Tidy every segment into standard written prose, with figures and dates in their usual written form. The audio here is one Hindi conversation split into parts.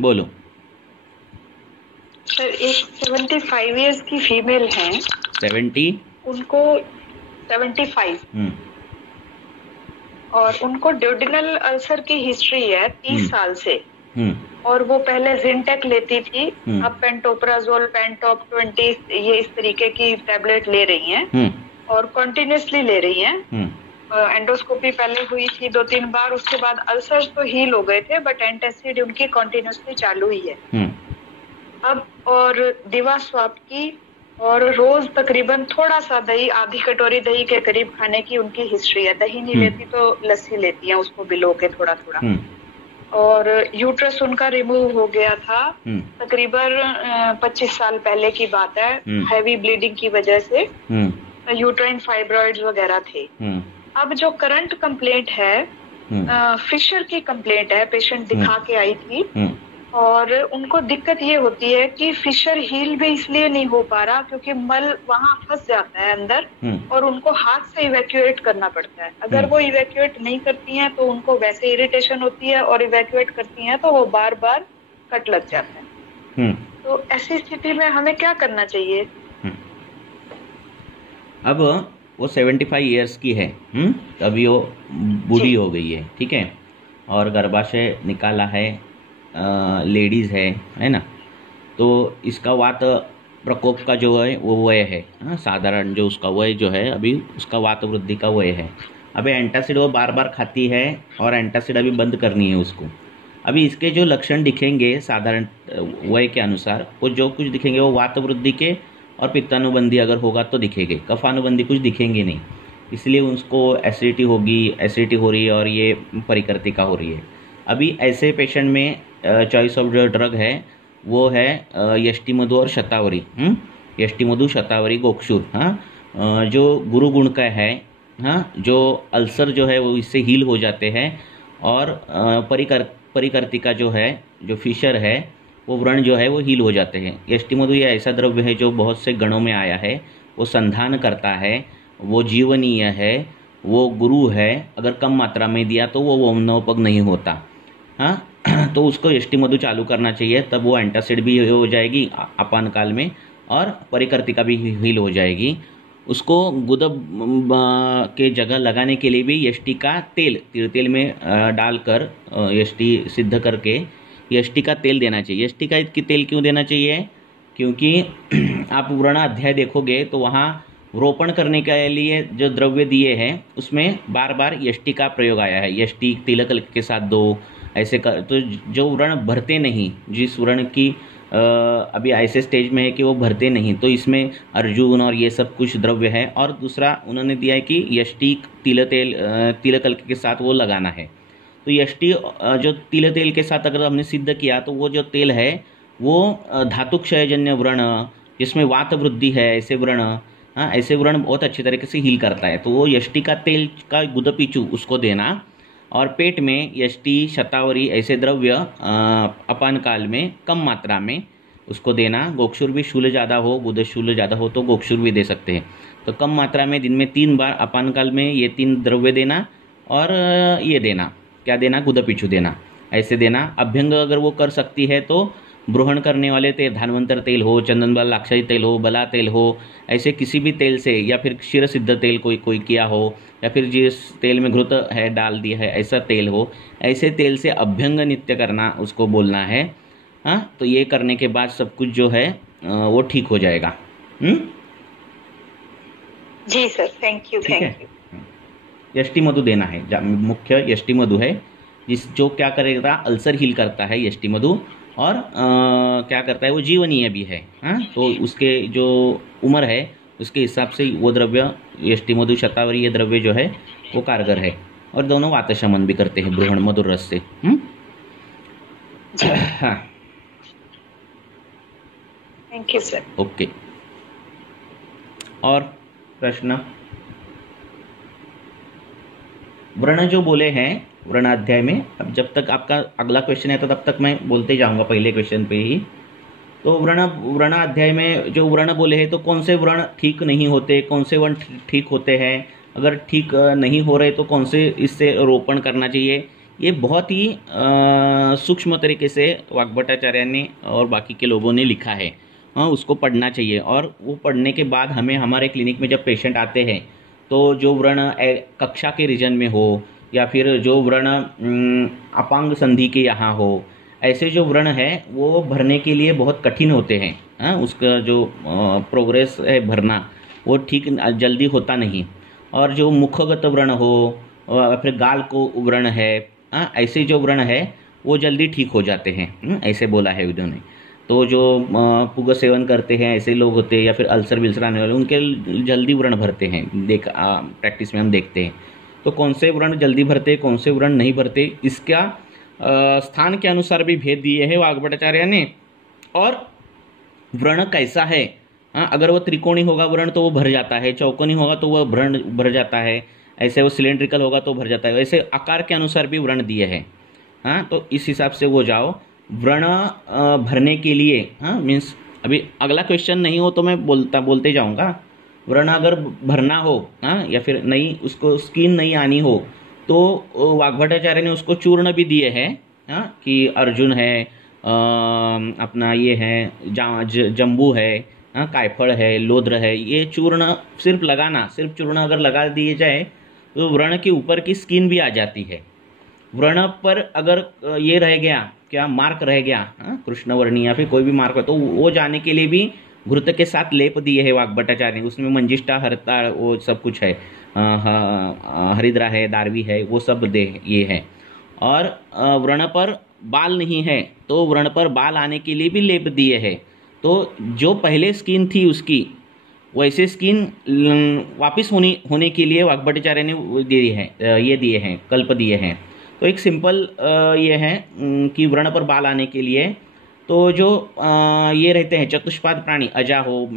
बोलो। सर एक 75 इयर्स की फीमेल हैं, 70। उनको 75 हम्म और उनको ड्यूडेनल अल्सर की हिस्ट्री है 30 हम्म साल से। हम्म और वो पहले जिंटेक लेती थी, हम्म अब पेंटोप्राजोल, पेंटॉप 20 ये इस तरीके की टैबलेट ले रही हैं हम्म और कंटिन्यूसली ले रही हैं। हम्म एंडोस्कोपी पहले हुई थी 2-3 बार, उसके बाद अल्सर्स तो हील हो गए थे बट एंटासिड उनकी कंटिन्यूसली चालू ही है हम्म अब। और दिवा स्वाप की, और रोज तकरीबन थोड़ा सा दही, आधी कटोरी दही के करीब खाने की उनकी हिस्ट्री है। दही नहीं हम्म लेती तो लस्सी लेती हैं, उसको भिगो के थोड़ा थोड़ा। हम्म और यूट्रस उनका रिमूव हो गया था हम्म तकरीबन 25 साल पहले की बात है, हम्म हैवी ब्लीडिंग की वजह से। हम्म यूट्राइन फाइब्रॉइड्स वगैरह थे। हम्म अब जो करंट कंप्लेंट है, हम्म फिशर की कंप्लेंट है, पेशेंट हम्म दिखा के आई थी। हम्म और उनको दिक्कत ये होती है कि फिशर हील भी इसलिए नहीं हो पा रहा क्योंकि मल वहां फंस जाता है अंदर, हम्म और उनको हाथ से इवैक्यूएट करना पड़ता है। अगर हम्म वो इवैक्यूएट नहीं करती हैं तो उनको वैसे इरिटेशन होती है, और इवैक्यूएट करती हैं तो वो बार बार कट लग जाता है। हम्म तो ऐसी स्थिति में हमें क्या करना चाहिए? हम्म। अब वो 75 ईयर्स की है। अभी वो बूढ़ी जी हो गई है, ठीक है। और गर्भाशय निकाला है, लेडीज़ है ना। तो इसका वात प्रकोप का जो है वो वय है, हाँ, साधारण जो उसका वय जो है अभी उसका वात वृद्धि का वय है। अभी एंटासिड वो बार बार खाती है और एंटासिड अभी बंद करनी है उसको। अभी इसके जो लक्षण दिखेंगे साधारण वय के अनुसार, वो जो कुछ दिखेंगे वो वात वृद्धि के और पित्तानुबंधी अगर होगा तो दिखेंगे, कफानुबंधी कुछ दिखेंगे नहीं। इसलिए उसको एसिडिटी होगी, एसिडिटी हो रही है और ये परिकर्तिका हो रही है। अभी ऐसे पेशेंट में चॉइस ऑफ जो ड्रग है वो है यष्टिमधु और शतावरी। यष्टिमधु, शतावरी, गोक्षुर, हाँ, जो गुरु गुण का है, हाँ, जो अल्सर जो है वो इससे हील हो जाते हैं। और परिकर्तिका जो है, जो फिशर है, वो व्रण जो है वो हील हो जाते हैं। यष्टिमधु ये ऐसा द्रव्य है जो बहुत से गणों में आया है, वो संधान करता है, वो जीवनीय है, वो गुरु है। अगर कम मात्रा में दिया तो वो वमनोपग नहीं होता, हाँ। तो उसको यष्टिमधु चालू करना चाहिए, तब वो एंटासिड भी हो जाएगी आपान काल में और परिकर्तिका भी हील हो जाएगी। उसको गुदब के जगह लगाने के लिए भी यष्टि का तेल, तेल में डालकर यष्टि सिद्ध करके यष्टि का तेल देना चाहिए। यष्टि का तेल क्यों देना चाहिए? क्योंकि आप पुराना अध्याय देखोगे तो वहाँ रोपण करने के लिए जो द्रव्य दिए हैं उसमें बार बार यष्टि का प्रयोग आया है। यष्टि तिलक के साथ दो, ऐसे कर, तो जो व्रण भरते नहीं, जिस व्रण की अभी ऐसे स्टेज में है कि वो भरते नहीं, तो इसमें अर्जुन और ये सब कुछ द्रव्य है। और दूसरा उन्होंने दिया है कि यष्टि तिलक के साथ वो लगाना है। तो यष्टि जो तिल तेल के साथ अगर हमने सिद्ध किया तो वो जो तेल है वो धातु क्षयजन्य व्रण, जिसमें वात वृद्धि है, ऐसे व्रण, हाँ, ऐसे व्रण बहुत अच्छी तरीके से हील करता है। तो वो यष्टि का तेल का गुदपीचू उसको देना, और पेट में यष्टि, शतावरी ऐसे द्रव्य अपान काल में कम मात्रा में उसको देना। गोक्षुर भी शूल ज़्यादा हो, गुदशूल ज़्यादा हो तो गोक्षुर भी दे सकते हैं। तो कम मात्रा में दिन में 3 बार अपान काल में ये 3 द्रव्य देना, और ये देना, क्या देना, गुदपीछू देना, ऐसे देना। अभ्यंग अगर वो कर सकती है तो ब्रोहण करने वाले तेल, धानवंतर तेल हो, चंदन बल लाक्षाई तेल हो, बला तेल हो, ऐसे किसी भी तेल से, या फिर क्षीर सिद्ध तेल कोई किया हो, या फिर जिस तेल में घृत है डाल दिया है ऐसा तेल हो, ऐसे तेल से अभ्यंग नित्य करना उसको बोलना है, हाँ। तो ये करने के बाद सब कुछ जो है वो ठीक हो जाएगा। जी सर, थैंक यू, ठीक है। Thank you. यष्टि मधु देना है, मुख्य यष्टि मधु है, जो क्या करेगा, अल्सर हील करता है यष्टि मधु। और क्या करता है, वो जीवनीय भी है, हाँ। तो उसके जो उम्र है उसके हिसाब से वो द्रव्य यष्टि मधु, शतावरी, ये द्रव्य जो है वो कारगर है। और दोनों वात शमन भी करते हैं ब्रोहण मधुर रस से। हाँ, थैंक यू सर। ओके। और प्रश्न? व्रण जो बोले हैं व्रणाध्याय में, अब जब तक आपका अगला क्वेश्चन है तो तब तक मैं बोलते जाऊंगा पहले क्वेश्चन पे ही। तो व्रणाध्याय में जो व्रण बोले हैं, तो कौन से व्रण ठीक नहीं होते, कौन से व्रण ठीक होते हैं, अगर ठीक नहीं हो रहे तो कौन से इससे रोपण करना चाहिए, ये बहुत ही सूक्ष्म तरीके से वाग्भट्टाचार्य ने और बाकी के लोगों ने लिखा है। हाँ, उसको पढ़ना चाहिए। और वो पढ़ने के बाद हमें हमारे क्लिनिक में जब पेशेंट आते हैं तो जो व्रण कक्षा के रीजन में हो या फिर जो व्रण अपांग संधि के यहाँ हो, ऐसे जो व्रण है वो भरने के लिए बहुत कठिन होते हैं। हाँ, उसका जो प्रोग्रेस है भरना वो ठीक जल्दी होता नहीं। और जो मुखगत व्रण हो फिर गाल को व्रण है, ऐसे जो व्रण है वो जल्दी ठीक हो जाते हैं। ऐसे बोला है उन्होंने। तो जो पुग सेवन करते हैं ऐसे लोग होते हैं या फिर अल्सर विल्सर आने वाले, उनके जल्दी व्रण भरते हैं। प्रैक्टिस में हम देखते हैं। तो कौन से व्रण जल्दी भरते कौन से व्रण नहीं भरते, इसका स्थान के अनुसार भी भेद दिए हैं वाग्भट्टाचार्य ने। और व्रण कैसा है, अगर वो त्रिकोणी होगा व्रण तो वो भर जाता है, चौकोनी होगा तो वह व्रण भर जाता है, ऐसे वो सिलेंड्रिकल होगा तो भर जाता है। ऐसे आकार के अनुसार भी व्रण दिए हैं। हाँ, तो इस हिसाब से वो जाओ व्रण भरने के लिए। हाँ, मीन्स अभी अगला क्वेश्चन नहीं हो तो मैं बोलते जाऊँगा। व्रण अगर भरना हो, हाँ, या फिर नहीं उसको स्किन नहीं आनी हो तो वाग्भट्टाचार्य ने उसको चूर्ण भी दिए हैं। हाँ, कि अर्जुन है, अपना ये है जम्बू है, हाँ, कायफल है, लोद्र है, ये चूर्ण सिर्फ लगाना, सिर्फ चूर्ण अगर लगा दिए जाए तो व्रण के ऊपर की स्किन भी आ जाती है। व्रण पर अगर ये रह गया, क्या मार्क रह गया, कृष्णवर्णी या फिर कोई भी मार्क हो, तो वो जाने के लिए भी घृत के साथ लेप दिए है वाग्भट्टाचार्य ने। उसमें मंजिष्ठा, हरता, वो सब कुछ है, हरिद्रा है, दारवी है, वो सब दे ये है। और व्रण पर बाल नहीं है तो व्रण पर बाल आने के लिए भी लेप दिए है। तो जो पहले स्किन थी उसकी वैसे स्किन वापस होने के लिए वाग्भट्टाचार्य ने दिए हैं, ये दिए हैं, कल्प दिए हैं। तो एक सिंपल ये है कि व्रण पर बाल आने के लिए तो जो ये रहते हैं चतुष्पाद प्राणी, अजा हो,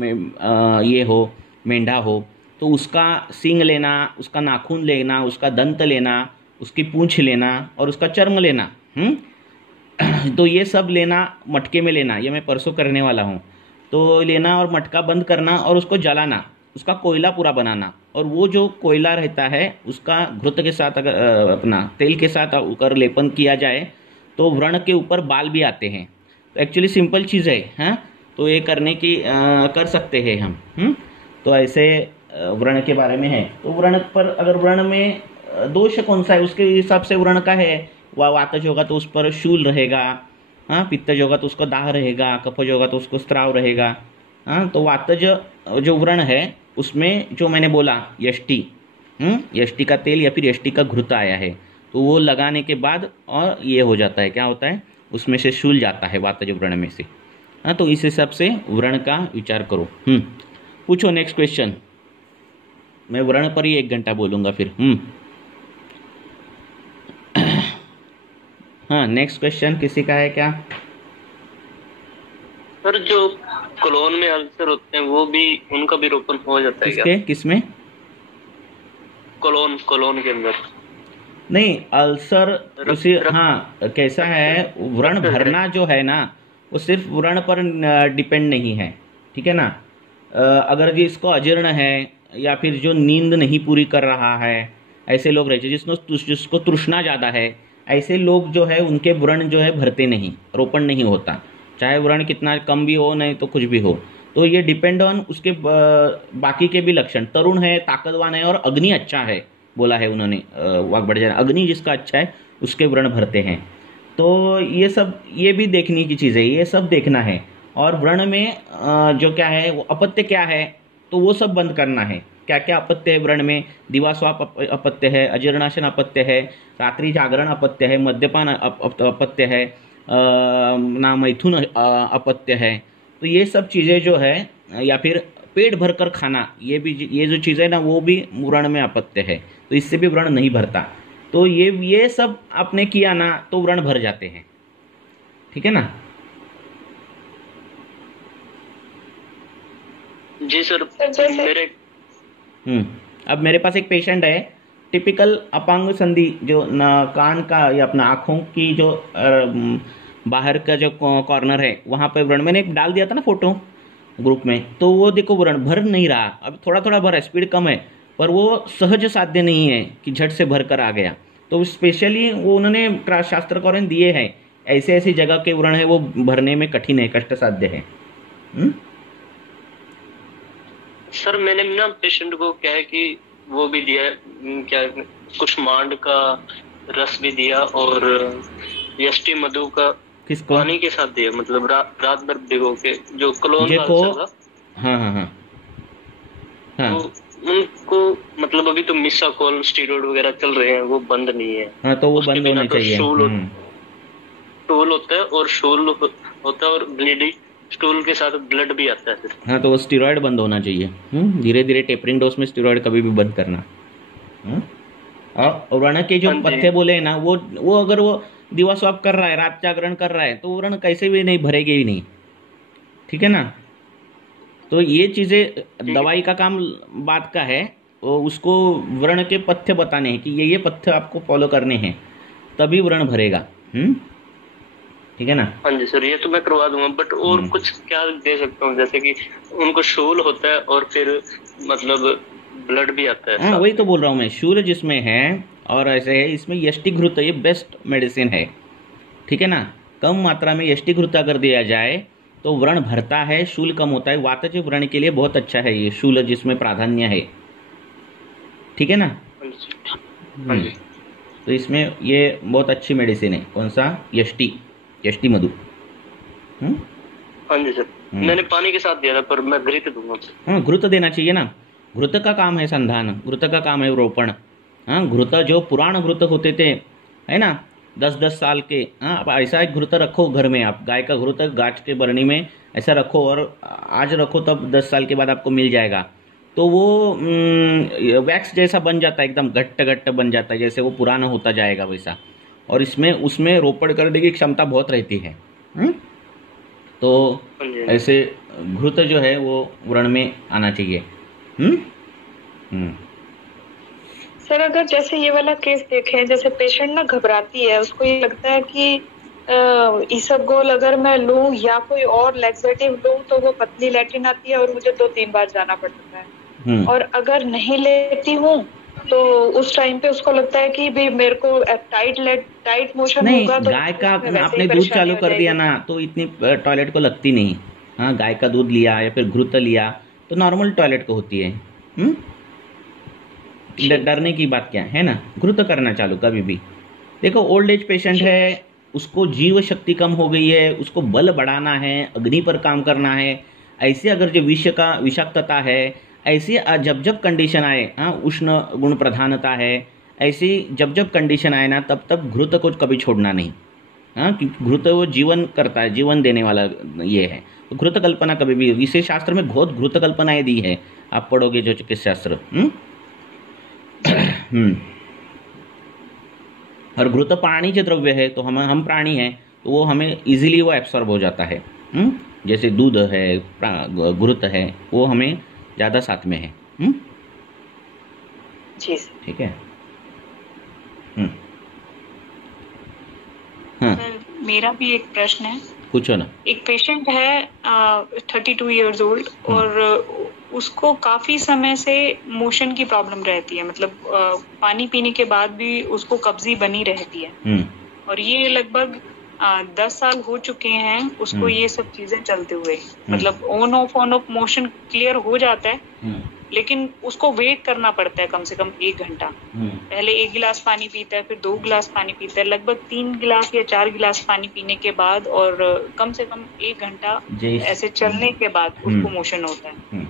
ये हो, मेंढा हो, तो उसका सींग लेना, उसका नाखून लेना, उसका दंत लेना, उसकी पूंछ लेना और उसका चर्म लेना। तो ये सब लेना, मटके में लेना, ये मैं परसों करने वाला हूँ। तो लेना और मटका बंद करना और उसको जलाना, उसका कोयला पूरा बनाना। और वो जो कोयला रहता है उसका घृत के साथ अगर अपना तेल के साथ अगर लेपन किया जाए तो व्रण के ऊपर बाल भी आते हैं। तो एक्चुअली सिंपल चीज़ है। हाँ, तो ये करने की कर सकते हैं हम। तो ऐसे व्रण के बारे में है। तो व्रण पर अगर व्रण में दोष कौन सा है उसके हिसाब से व्रण का है। वातज होगा तो उस पर शूल रहेगा, हाँ, पित्तज होगा तो उसको दाह रहेगा, कफज होगा तो उसको स्त्राव रहेगा। हाँ, तो वातज जो व्रण है उसमें जो मैंने बोला यष्टि, यष्टि का तेल या फिर यष्टि का घृत आया है, तो वो लगाने के बाद और ये हो जाता है, क्या होता है, उसमें से शूल जाता है वातज व्रण में से। हाँ, तो इस हिसाब से व्रण का विचार करो। पूछो नेक्स्ट क्वेश्चन। मैं व्रण पर ही 1 घंटा बोलूँगा फिर। हाँ, नेक्स्ट क्वेश्चन किसी का है क्या? सर, जो कोलोन में अल्सर होते हैं वो भी, उनका भी रोपण हो जाता है क्या? किसमें? कोलोन के अंदर नहीं, अल्सर उसी, हाँ, कैसा है, व्रण भरना जो है ना वो सिर्फ व्रण पर डिपेंड नहीं है, ठीक है ना। अगर जिसको अजीर्ण है या फिर जो नींद नहीं पूरी कर रहा है, ऐसे लोग रहते हैं जिसको तृष्णा ज़्यादा है, ऐसे लोग जो है उनके व्रण जो है भरते नहीं, रोपण नहीं होता, चाहे व्रण कितना कम भी हो, नहीं तो कुछ भी हो। तो ये डिपेंड ऑन उसके बाकी के भी लक्षण। तरुण है, ताकतवान है और अग्नि अच्छा है, बोला है उन्होंने वाग्भट्टाचार्य, अग्नि जिसका अच्छा है उसके व्रण भरते हैं। तो ये सब ये भी देखने की चीज़ है, ये सब देखना है। और व्रण में जो क्या है, वो अपत्य क्या है, तो वो सब बंद करना है। क्या क्या अपत्य है व्रण में? दिवास्वाप अपत्य है, अजीर्णाशन अपत्य है, रात्रि जागरण अपत्य है, मद्यपान अपत्य है, ना मैथुन अपत्य है। तो ये सब चीज़ें जो है, या फिर पेट भरकर खाना, ये जो चीज़ें ना वो भी व्रण में अपत्य है, तो इससे भी व्रण नहीं भरता। तो ये सब आपने किया ना तो व्रण भर जाते हैं, ठीक है ना। जी सर, मेरे अब मेरे पास एक पेशेंट है, टिपिकल अपांग संधि, जो कान का या अपना आँखों की जो बाहर का जो कॉर्नर है वहाँ पे व्रण, मैंने एक डाल दिया था ना फोटो ग्रुप में, तो वो देखो व्रण भर नहीं रहा। अब थोड़ा थोड़ा भरा, स्पीड कम है, पर वो सहज साध्य नहीं है कि झट से भर कर आ गया। तो स्पेशली वो उन्होंने शास्त्रकारों दिए हैं, ऐसे ऐसी जगह के व्रण है वो भरने में कठिन है, कष्ट साध्य है। सर मैंने ना पेशेंट को क्या है कि वो भी दिया क्या कुछ मांड का रस भी दिया और यष्टि मधु का किसको? पानी के साथ दिया, मतलब रात भर भिगो के, जो क्लोन ये का को अल्सर था। हाँ हाँ हाँ हाँ तो उनको मतलब अभी तो मिसाकोल स्टीरॉइड वगैरह चल रहे हैं, वो बंद नहीं है। हाँ, तो वो उसके बंद बिना होने तो चाहिए। स्टूल होता है और शूल होता है और ब्लीडिंग स्टूल के साथ ब्लड भी आता है फिर। हाँ, तो वो स्टीरॉयड बंद होना चाहिए। धीरे धीरे टेपरिंग डोज में स्टीरॉयड कभी भी बंद करना। और व्रण के जो हाँ जी। पत्ते बोले ना, वो अगर वो दिवा स्वाप कर रहा है, रात जागरण कर रहा है, तो व्रण कैसे भी नहीं भरेगी ही नहीं, ठीक है ना। तो ये चीजें दवाई का काम बात का है, उसको व्रण के पथ्य बताने हैं कि ये पथ्य आपको फॉलो करने हैं, तभी व्रण भरेगा। ठीक है ना। हाँ जी सर, ये तो मैं करवा दूंगा, बट और कुछ क्या दे सकता हूँ, जैसे कि उनको शूल होता है और फिर मतलब ब्लड भी आता है। हाँ, वही तो बोल रहा हूँ मैं, शूल जिसमें है और ऐसे है, इसमें यष्टिघृत ये बेस्ट मेडिसिन है, ठीक है ना। कम मात्रा में यष्टिघृत अगर दिया जाए तो व्रण भरता है, शूल कम होता है। वातज व्रण के लिए बहुत अच्छा है ये शूल, जिसमें प्राधान्य है, ठीक है ना। तो इसमें ये बहुत अच्छी मेडिसिन है। कौन सा? यष्टि मधु। हाँ जी सर, मैंने पानी के साथ दिया था, पर मैं घृत दूंगा। हाँ, घृत देना चाहिए ना। घृत का काम है संधान, घृत का काम है रोपण। हाँ, घृत जो पुराण घृत होते थे, है ना, 10-10 साल के। हाँ, अब ऐसा एक घृत रखो घर में, आप गाय का घृत गाछ के बरनी में ऐसा रखो और आज रखो, तब 10 साल के बाद आपको मिल जाएगा। तो वो वैक्स जैसा बन जाता है, एकदम घट्ट बन जाता है, जैसे वो पुराना होता जाएगा वैसा। और इसमें उसमें रोपण करने की क्षमता बहुत रहती है। तो ऐसे घृत जो है वो व्रण में आना चाहिए। सर अगर जैसे ये वाला केस देखें, जैसे पेशेंट ना घबराती है, उसको ये लगता है कि इसबगोल अगर मैं लूं या कोई और लैक्सेटिव लूं तो वो पतली लैट्रिन आती है और मुझे 2-3 बार जाना पड़ता है। और अगर नहीं लेती हूं तो उस टाइम पे उसको लगता है कि भी मेरे को टाइट मोशन होगा। तो गाय का आपने दूध चालू कर दिया ना, तो इतनी टॉयलेट को लगती नहीं। हाँ, गाय का दूध लिया या फिर घृत लिया तो नॉर्मल टॉयलेट को होती है। डरने की बात क्या है ना। घृत करना चालू कभी भी। देखो, ओल्ड एज पेशेंट है, उसको जीव शक्ति कम हो गई है, उसको बल बढ़ाना है, अग्नि पर काम करना है। ऐसे अगर जो विषाक्तता है, ऐसी जब कंडीशन आए, हाँ, उष्ण गुण प्रधानता है, ऐसी जब कंडीशन आए ना, तब घृत को कभी छोड़ना नहीं। हाँ, क्योंकि घृत वो जीवन करता है, जीवन देने वाला ये है। तो घृत कल्पना कभी भी, इसे शास्त्र में बहुत घृत कल्पनाएं दी है, आप पढ़ोगे जो चिकित्सा शास्त्र। और घृत प्राणीज द्रव्य है, तो हम प्राणी हैं, तो वो हमें इजीली वो एब्सॉर्ब हो जाता है। जैसे दूध है, घृत है, वो हमें ज़्यादा साथ में है। जी, ठीक है। हाँ। मेरा भी एक प्रश्न है। पूछो ना। एक पेशेंट है 32 इयर्स ओल्ड और उसको काफी समय से मोशन की प्रॉब्लम रहती है, मतलब पानी पीने के बाद भी उसको कब्जी बनी रहती है। और ये लगभग 10 साल हो चुके हैं उसको ये सब चीजें चलते हुए। मतलब ऑन ऑफ मोशन क्लियर हो जाता है, लेकिन उसको वेट करना पड़ता है कम से कम 1 घंटा। पहले 1 गिलास पानी पीता है, फिर 2 गिलास पानी पीता है, लगभग 3 गिलास या 4 गिलास पानी पीने के बाद और कम से कम 1 घंटा ऐसे चलने के बाद उसको मोशन होता है।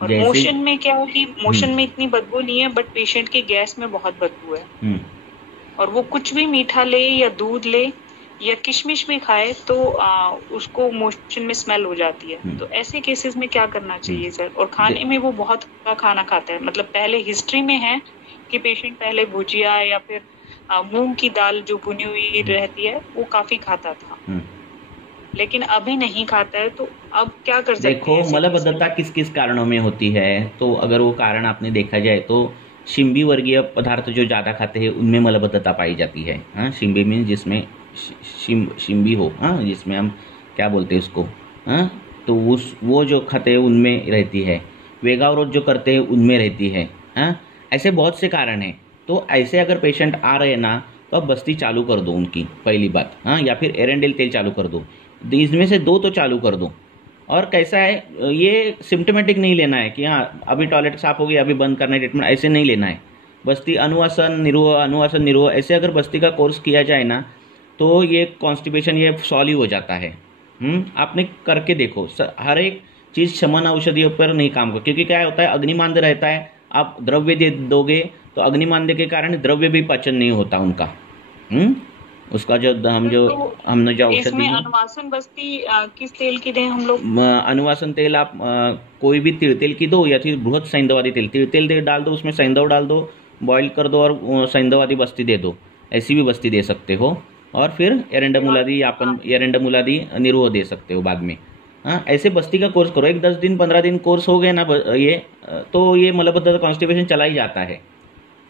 और मोशन में क्या है कि मोशन में इतनी बदबू नहीं है, बट पेशेंट की गैस में बहुत बदबू है। और वो कुछ भी मीठा ले या दूध ले या किशमिश भी खाए तो उसको मोशन में स्मेल हो जाती है। तो ऐसे केसेस में क्या करना चाहिए सर? और खाने में वो बहुत हल्का खाना खाता है, मतलब पहले हिस्ट्री में है कि पेशेंट पहले भुजिया या फिर मूंग की दाल जो भुनी हुई रहती है वो काफी खाता था, लेकिन अभी नहीं खाता है। तो अब क्या कर सकते हैं? देखो, मलबद्धता किस किस कारणों में होती है, तो अगर वो कारण आपने देखा जाए तो शिंबी वर्गीय पदार्थ जो ज़्यादा खाते हैं उनमें मलबद्धता पाई जाती है। हाँ, शिंबी मीन जिसमें शिंबी हो, हाँ, जिसमें हम क्या बोलते हैं उसको, हाँ, तो वो जो खाते हैं उनमें रहती है। वेगावरोध जो करते हैं उनमें रहती है। हाँ, ऐसे बहुत से कारण हैं। तो ऐसे अगर पेशेंट आ रहे हैं ना, तो आप बस्ती चालू कर दो उनकी, पहली बात। हाँ, या फिर एरेंडेल तेल चालू कर दो, इसमें से 2 तो चालू कर दो। और कैसा है, ये सिम्टोमेटिक नहीं लेना है कि हाँ अभी टॉयलेट साफ हो गई अभी बंद करना है ट्रीटमेंट, ऐसे नहीं लेना है। बस्ती अनुवासन निरोह ऐसे अगर बस्ती का कोर्स किया जाए ना, तो ये कॉन्स्टिपेशन ये सॉल्व हो जाता है। आपने करके देखो, हर एक चीज़ शमन औषधियों पर नहीं काम कर, क्योंकि क्या होता है, अग्निमांद्य रहता है, आप द्रव्य दे दोगे तो अग्निमांद्य के कारण द्रव्य भी पाचन नहीं होता उनका। उसका जो हमने जो औषधि, इसमें अनुवासन बस्ती किस तेल की दें हम लोग? अनुवासन तेल आप कोई भी तिल तेल की दो, या फिर बृहत सैंधवादी तेल, तिल तेल डाल दो, उसमें सैंधव डाल दो, बॉईल कर दो और सैंधवादी बस्ती दे दो, ऐसी भी बस्ती दे सकते हो। और फिर एरेंडामुलादी निरोह दे सकते हो बाद में। हाँ, ऐसे बस्ती का कोर्स करो, एक 10 दिन 15 दिन कोर्स हो गए ना ये, तो ये मलबद्धता कॉन्स्टिपेशन चला ही जाता है,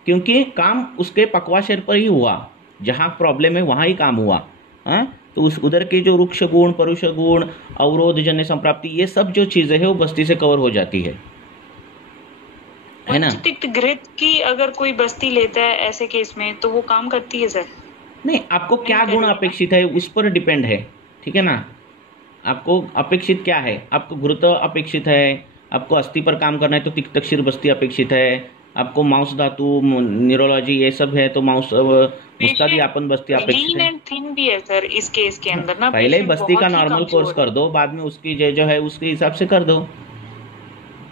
क्योंकि काम उसके पक्वाशय पर ही हुआ, जहाँ प्रॉब्लम है वहाँ ही काम हुआ। हाँ, तो उस उधर के जो रुक्ष गुण, परुष गुण, अवरोध जन्य संप्राप्ति, ये सब जो चीज़ें है वो बस्ती से कवर हो जाती है ना। तिक्त घृत की अगर कोई बस्ती लेता है ऐसे केस में, तो वो काम करती है सर? नहीं, आपको क्या गुण अपेक्षित है उस पर डिपेंड है, ठीक है ना। आपको अपेक्षित क्या है, आपको घृत अपेक्षित है, आपको अस्थि पर काम करना है तो तिक्त क्षीर बस्ती अपेक्षित है, आपको मांस धातु न्यूरोलॉजी ये सब है तो मांस मुस्तादियापन बस्ती अपेक्षित है। लीन एंड थिन भी है सर इस केस के अंदर ना, पहले बस्ती का नॉर्मल कोर्स कर दो, बाद में उसकी जो है उसके हिसाब से कर दो,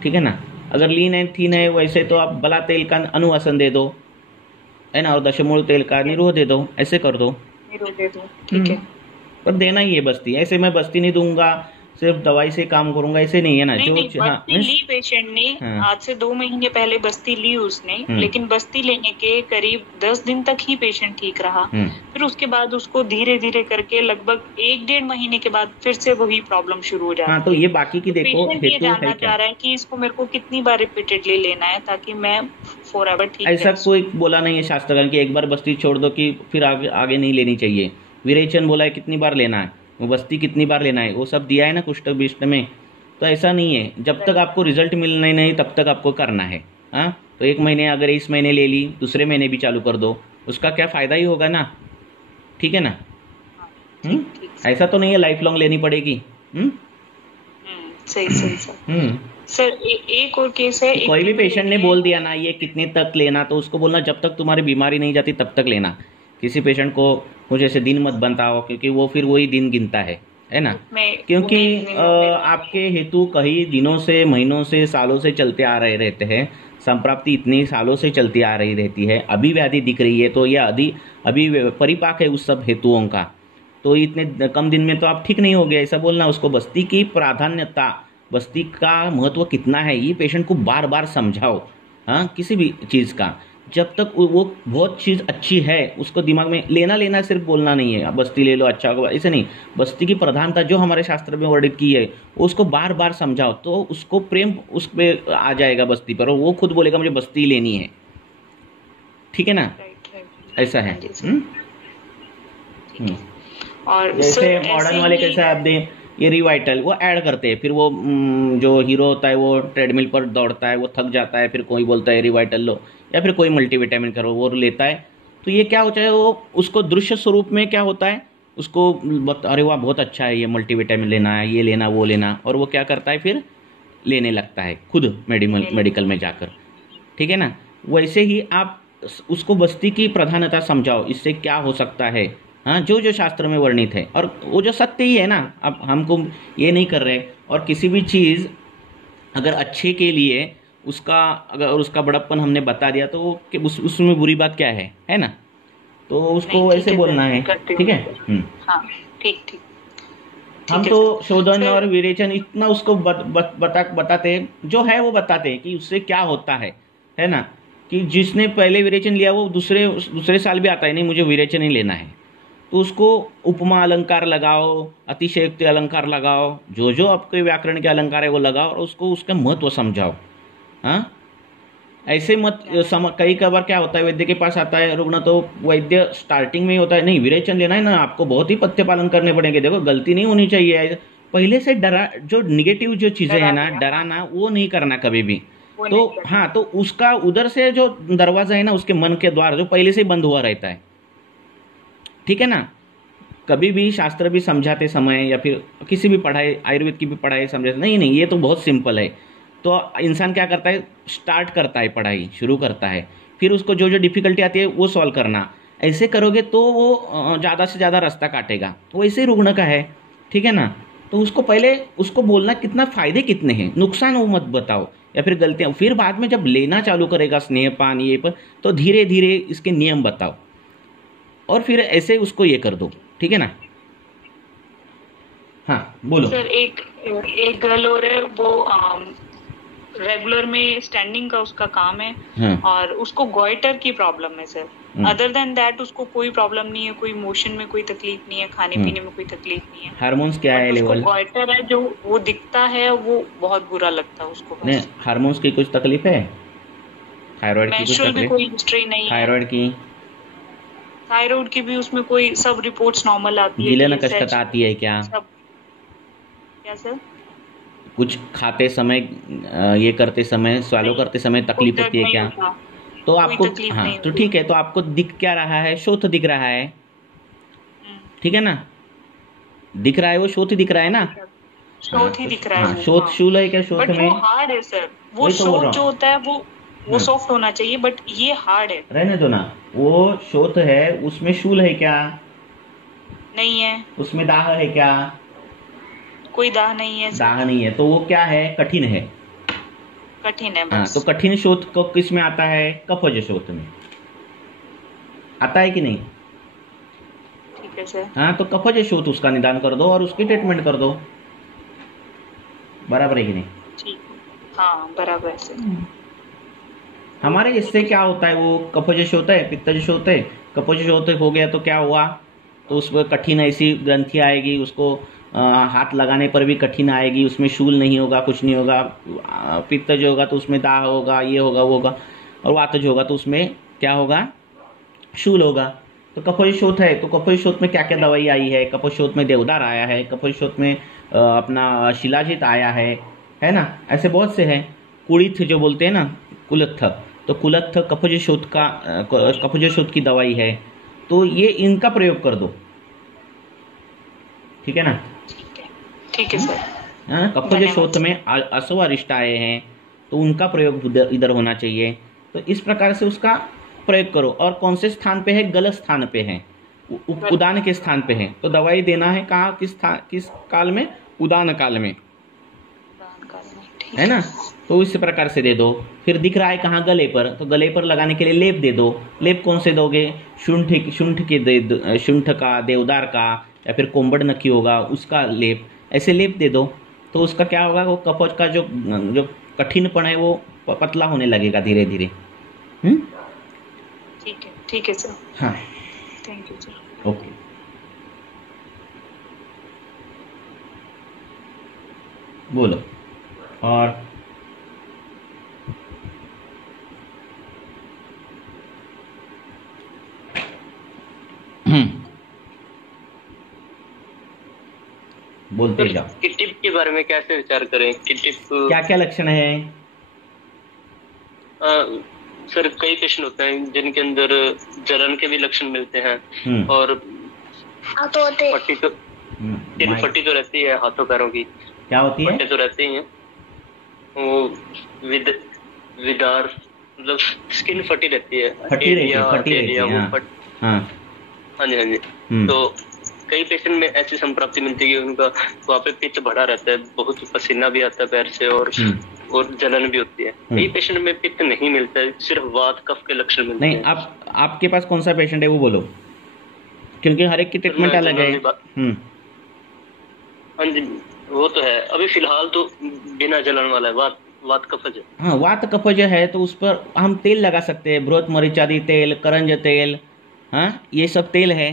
ठीक है ना। अगर लीन एंड थिन है वैसे तो आप बला तेल का अनुवासन दे दो, है ना, और दशमूल तेल का निरोह दे दो, ऐसे कर दो, निरोह दे दो, ठीक है। पर देना ही है बस्ती, ऐसे मैं बस्ती नहीं दूंगा, सिर्फ दवाई से काम करूंगा, ऐसे नहीं है ना। नहीं, बस्ती ली पेशेंट ने, आज से 2 महीने पहले बस्ती ली उसने, लेकिन बस्ती लेने के करीब 10 दिन तक ही पेशेंट ठीक रहा। फिर उसके बाद उसको धीरे धीरे करके लगभग 1-1.5 महीने के बाद फिर से वही प्रॉब्लम शुरू हो जाती है। तो ये बाकी की देखो, पेशेंट ये जानना चाह रहा है कि इसको मेरे को कितनी बार रिपीटेडली लेना है ताकि मैं फॉरएवर ठीक। ऐसा कोई बोला नहीं है शास्त्रकार कि एक बार बस्ती छोड़ दो कि फिर आगे नहीं लेनी चाहिए। विरेचन बोला है कितनी बार लेना है, वो बस्ती कितनी बार लेना है, वो सब दिया है ना कुष्ठ विष्ट में। तो ऐसा नहीं है, जब तक आपको रिजल्ट मिलना नहीं तब तक आपको करना है। हाँ, तो 1 महीने अगर इस महीने ले ली, दूसरे महीने भी चालू कर दो, उसका क्या फ़ायदा ही होगा ना, ठीक है ना। ऐसा तो नहीं है लाइफ लॉन्ग लेनी पड़ेगी। सही सर। एक और केस है, कोई भी पेशेंट ने बोल दिया ना ये कितने तक लेना, तो उसको बोलना जब तक तुम्हारी बीमारी नहीं जाती तब तक लेना। किसी पेशेंट को मुझे ऐसे दिन मत बताओ, क्योंकि वो फिर वही दिन गिनता है ना। क्योंकि आपके हेतु कई दिनों से, महीनों से, सालों से चलते आ रहे रहते हैं, संप्राप्ति इतनी सालों से चलती आ रही रहती है, अभी व्याधि दिख रही है तो यह अभी परिपाक है उस सब हेतुओं का, तो इतने कम दिन में तो आप ठीक नहीं हो गए, ऐसा बोलना। उसको बस्ती की प्राधान्यता, बस्ती का महत्व कितना है, ये पेशेंट को बार बार समझाओ। हाँ, किसी भी चीज़ का जब तक वो बहुत चीज़ अच्छी है उसको दिमाग में लेना सिर्फ बोलना नहीं है, बस्ती ले लो अच्छा होगा, ऐसे नहीं। बस्ती की प्रधानता जो हमारे शास्त्र में वर्णित की है उसको बार बार समझाओ, तो उसको प्रेम उस पर आ जाएगा बस्ती पर, और वो खुद बोलेगा मुझे बस्ती लेनी है, ठीक है ना। ऐसा है। और जैसे मॉडर्न वाले कैसे आप दें, ये रिवाइटल वो ऐड करते हैं, फिर वो जो हीरो होता है वो ट्रेडमिल पर दौड़ता है, वो थक जाता है, फिर कोई बोलता है रिवाइटल लो, या फिर कोई मल्टीविटामिन करो, वो लेता है। तो ये क्या होता है, वो उसको दृश्य स्वरूप में क्या होता है, उसको अरे वाह बहुत अच्छा है, ये मल्टीविटामिन लेना है, ये लेना वो लेना, और वो क्या करता है फिर लेने लगता है खुद मेडिकल में जाकर, ठीक है ना। वैसे ही आप उसको बस्ती की प्रधानता समझाओ, इससे क्या हो सकता है। हाँ, जो शास्त्र में वर्णित है, और वो जो सत्य ही है ना, अब हमको ये नहीं कर रहे। और किसी भी चीज़ अगर अच्छे के लिए उसका अगर उसका बड़प्पन हमने बता दिया तो उसमें बुरी बात क्या है ना। तो उसको ऐसे बोलना है, ठीक है। ठीक। हम तो शोधन और विरेचन इतना उसको बताते जो है वो बताते हैं कि उससे क्या होता है ना। कि जिसने पहले विरेचन लिया वो दूसरे साल भी आता है नहीं मुझे विरेचन ही लेना है, तो उसको उपमा अलंकार लगाओ, अतिशयोक्ति अलंकार लगाओ, जो आपके व्याकरण के अलंकार है वो लगाओ, और उसको उसका महत्व समझाओ। हाँ, ऐसे मत कई बार क्या होता है, वैद्य के पास आता है रुग्ण, तो वैद्य स्टार्टिंग में ही होता है नहीं विरेचन लेना है ना, आपको बहुत ही पथ्य पालन करने पड़ेंगे, देखो गलती नहीं होनी चाहिए। पहले से डरा, जो निगेटिव जो चीज़ें हैं ना, डराना वो नहीं करना कभी भी। वो तो नहीं करता। हाँ, तो उसका उधर से जो दरवाजा है ना, उसके मन के द्वार जो पहले से ही बंद हुआ रहता है, ठीक है ना। कभी भी शास्त्र भी समझाते समय या फिर किसी भी पढ़ाई, आयुर्वेद की भी पढ़ाई समझाते, नहीं नहीं, ये तो बहुत सिंपल है। तो इंसान क्या करता है, स्टार्ट करता है, पढ़ाई शुरू करता है, फिर उसको जो जो डिफिकल्टी आती है वो सॉल्व करना। ऐसे करोगे तो वो ज़्यादा से ज़्यादा रास्ता काटेगा। वो ऐसे ही रुग्ण का है, ठीक है ना। तो उसको पहले उसको बोलना कितना फ़ायदे कितने हैं, नुकसान वो मत बताओ, या फिर गलतियाँ। फिर बाद में जब लेना चालू करेगा स्नेहपान ये पर, तो धीरे धीरे इसके नियम बताओ, और फिर ऐसे उसको ये कर दो, ठीक है ना। हाँ बोलो। सर एक एक गर्ल और है, वो रेगुलर में स्टैंडिंग का उसका काम है, हाँ। और उसको गोइटर की प्रॉब्लम है सर। अदर देन दैट उसको कोई प्रॉब्लम नहीं है, कोई मोशन में कोई तकलीफ नहीं है, खाने पीने में कोई तकलीफ नहीं है। हार्मोन्स क्या है उसको लेवल? गोइटर है, जो वो दिखता है वो बहुत बुरा लगता है उसको। नहीं, हार्मोन्स की कुछ तकलीफ है? थायराइड की कुछ मेंस्ट्रुअल भी तकलीफ? कोई हिस्ट्री नहीं है। थायराइड की? थायराइड की भी उसमें कोई सब रिपोर्ट्स नॉर्मल आती है। गिलन कष्टता आती है क्या? सब क्या सर? कुछ खाते समय ये करते समय, स्वालो करते समय तकलीफ होती है क्या? तो आपको, हाँ तो ठीक है, तो आपको दिख क्या रहा है? शोथ दिख रहा है, ठीक है ना। दिख रहा है वो, शोथ दिख रहा है ना। शोथ ही दिख रहा है। हाँ, शोथ शूल है क्या शोथ बट में? वो हार्ड है सर। वो वही तो बोल रहा शोथ हूँ। जो होता है वो सॉफ्ट होना चाहिए, बट ये हार्ड है। रहने दो ना। वो शोथ है, उसमें शूल है क्या? नहीं है। उसमें दाह है क्या? कोई दाह नहीं है सर। दाह नहीं है, तो वो क्या है? कठिन है। कठिन है हाँ, बस। तो कठिन शोथ को किस में आता है? कफज शोथ में आता है कि नहीं? ठीक है सर। हाँ, तो कफज शोथ उसका निदान कर दो और उसकी ट्रीटमेंट कर दो, बराबर है कि नहीं? ठीक, हाँ बराबर है सर। हमारे इससे क्या होता है, वो कफज शोथ है, पित्तज शोथ है। कफज शोथ हो गया तो क्या हुआ, तो उसमें कठिन ऐसी ग्रंथि आएगी, उसको हाथ लगाने पर भी कठिन आएगी, उसमें शूल नहीं होगा, कुछ नहीं होगा। पित्तज होगा तो उसमें दाह होगा, ये होगा वो होगा। और वातज होगा तो उसमें क्या होगा? शूल होगा। तो कफज शोथ है, तो कफज शोथ में क्या क्या दवाई आई है? कफज शोथ में देवदार आया है, कफज शोथ में अपना शिलाजित आया है ना। ऐसे बहुत से हैं। कुड़िथ जो बोलते हैं ना, कुलत्थ, तो कुलत्थ कफज शोथ का, कफज शोथ की दवाई है। तो ये इनका प्रयोग कर दो, ठीक है ना। ठीक है सर। हाँ, कफज शोथ में अश्व अरिष्ट आए हैं, तो उनका प्रयोग इधर होना चाहिए। तो इस प्रकार से उसका प्रयोग करो। और कौन से स्थान पे है? गलत स्थान पे है, उदान के स्थान पे है। तो दवाई देना है कहाँ, किस काल में? उदान काल में, है ना। तो इस प्रकार से दे दो। फिर दिख रहा है कहाँ? गले पर, तो गले पर लगाने के लिए लेप दे दो। लेप कौन से दोगे? शुंठ का, देवदार का, या फिर कोंबड़ नखी होगा उसका लेप, ऐसे लेप दे दो। तो उसका क्या होगा, वो कफज का जो कठिनपन है वो पतला होने लगेगा धीरे धीरे। ठीक है सर। हाँ, थैंक यू सर। ओके। बोलो। और बोलते जाओ। किटिप के बारे में कैसे विचार करें? किटिप क्या क्या लक्षण है? सर कई पेशेंट होते हैं जिनके अंदर जलन के भी लक्षण मिलते हैं, और फटी तो फटी तो रहती है हाथों पैरों की। क्या होती है? फटे तो रहते ही हैं वो, विदार मतलब स्किन फटी रहती है, फटी रहती है। हाँ हाँ जी। तो कई पेशेंट में ऐसी संप्राप्ति मिलती है कि उनका वहाँ पे पित्त बढ़ा रहता है, बहुत पसीना भी आता है पैर से, और जलन भी होती है। कई पेशेंट में पित्त नहीं मिलता है, सिर्फ वात कफ के लक्षण मिलते हैं। नहीं, आपके पास कौन सा पेशेंट है वो बोलो, क्योंकि हर एक की ट्रीटमेंट अलग है। हाँ जी, वो तो है। अभी फिलहाल तो बिना जलन वाला है, वात कफज है। हाँ, वात कफज है, तो उस पर हम तेल लगा सकते हैं, बृहत मरीचादि तेल, करंज तेल, हाँ ये सब तेल है,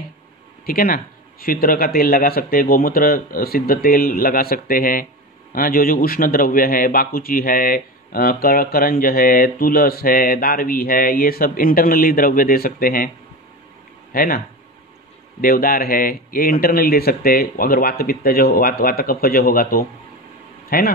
ठीक है ना। शित्र का तेल लगा सकते हैं, गोमूत्र सिद्ध तेल लगा सकते हैं। हाँ, जो जो उष्ण द्रव्य है, बाकुची है, करंज है, तुलस है, दारवी है, ये सब इंटरनली द्रव्य दे सकते हैं, है ना। देवदार है, ये इंटरनली दे सकते हैं अगर वात पित्त जो वात कफ जो होगा तो, है ना।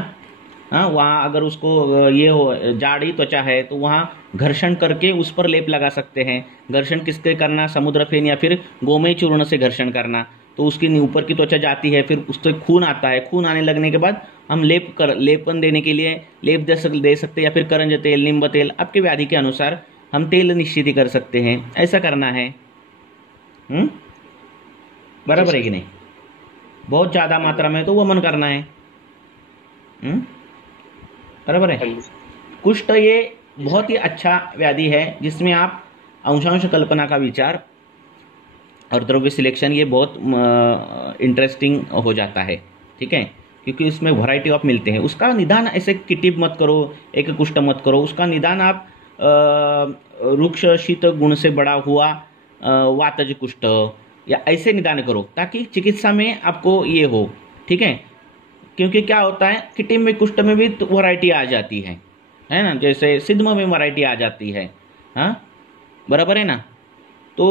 हाँ, वहाँ अगर उसको ये हो जाड़ी त्वचा है तो वहाँ घर्षण करके उस पर लेप लगा सकते हैं। घर्षण किसके करना, समुद्र फेन या फिर गोमय चूर्ण से घर्षण करना, तो उसकी ऊपर की त्वचा जाती है, फिर उससे खून आता है, खून आने लगने के बाद हम लेपन देने के लिए लेप दे सकते हैं, या फिर करंज तेल, नींब तेल, आपके व्याधि के अनुसार हम तेल निश्चित कर सकते हैं। ऐसा करना है। बराबर है कि नहीं? बहुत ज़्यादा मात्रा में तो वमन करना है। बराबर है। कुष्ठ ये बहुत ही अच्छा व्याधि है जिसमें आप अंशांश कल्पना का विचार और द्रव्य सिलेक्शन ये बहुत इंटरेस्टिंग हो जाता है। ठीक है, क्योंकि उसमें वैरायटी ऑफ मिलते हैं। उसका निदान ऐसे किटिप मत करो, एक कुष्ठ मत करो, उसका निदान आप रुक्ष शीत गुण से बड़ा हुआ वातज कुष्ठ या ऐसे निदान करो, ताकि चिकित्सा में आपको ये हो। ठीक है, क्योंकि क्या होता है, किटिप में कुष्ठ में भी वैरायटी आ जाती है ना, जैसे सिद्ध में वैरायटी आ जाती है। हाँ, बराबर है ना? तो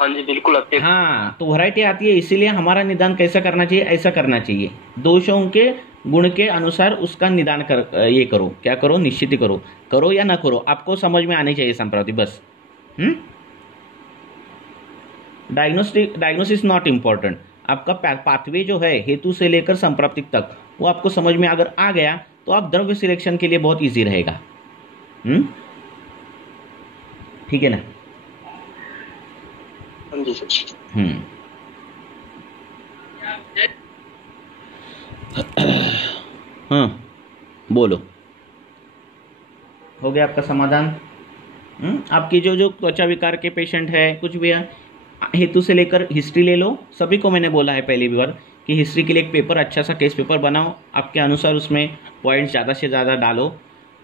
हाँ जी, बिल्कुल आती है। हाँ, तो वैरायटी आती है, इसीलिए हमारा निदान कैसा करना चाहिए, ऐसा करना चाहिए। दोषों के गुण के अनुसार उसका निदान ये करो, क्या करो, निश्चित करो या ना करो, आपको समझ में आनी चाहिए संप्राप्ति, बस। डायग्नोसिस नॉट इम्पॉर्टेंट, आपका पाथवे जो है हेतु से लेकर संप्राप्ति तक वो आपको समझ में अगर आ गया तो आप द्रव्य सिलेक्शन के लिए बहुत इजी रहेगा। ठीक है ना? हाँ, बोलो, हो गया आपका समाधान? आपकी जो त्वचा विकार के पेशेंट है, कुछ भी है, हेतु से लेकर हिस्ट्री ले लो। सभी को मैंने बोला है पहली बार कि हिस्ट्री के लिए एक पेपर, अच्छा सा केस पेपर बनाओ, आपके अनुसार उसमें पॉइंट्स ज़्यादा से ज़्यादा डालो।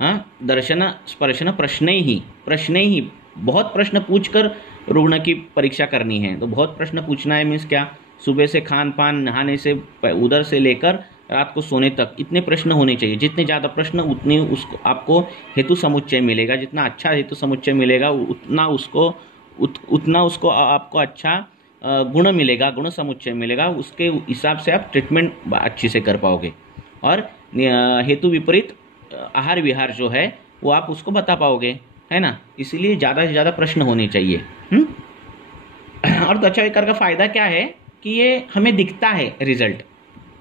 हाँ, दर्शन स्पर्शन प्रश्न ही बहुत प्रश्न पूछकर रुग्ण की परीक्षा करनी है। तो बहुत प्रश्न पूछना है, मीन्स क्या, सुबह से खान पान, नहाने से, उधर से लेकर रात को सोने तक, इतने प्रश्न होने चाहिए। जितने ज़्यादा प्रश्न उतनी उसको आपको हेतु समुच्चय मिलेगा। जितना अच्छा हेतु समुच्चय मिलेगा उतना उसको आपको अच्छा गुण मिलेगा, गुण समुच्चय मिलेगा। उसके हिसाब से आप ट्रीटमेंट अच्छी से कर पाओगे और हेतु विपरीत आहार विहार जो है वो आप उसको बता पाओगे, है ना? इसीलिए ज़्यादा से ज़्यादा प्रश्न होने चाहिए। और त्वचा विकार का फ़ायदा क्या है कि ये हमें दिखता है रिजल्ट।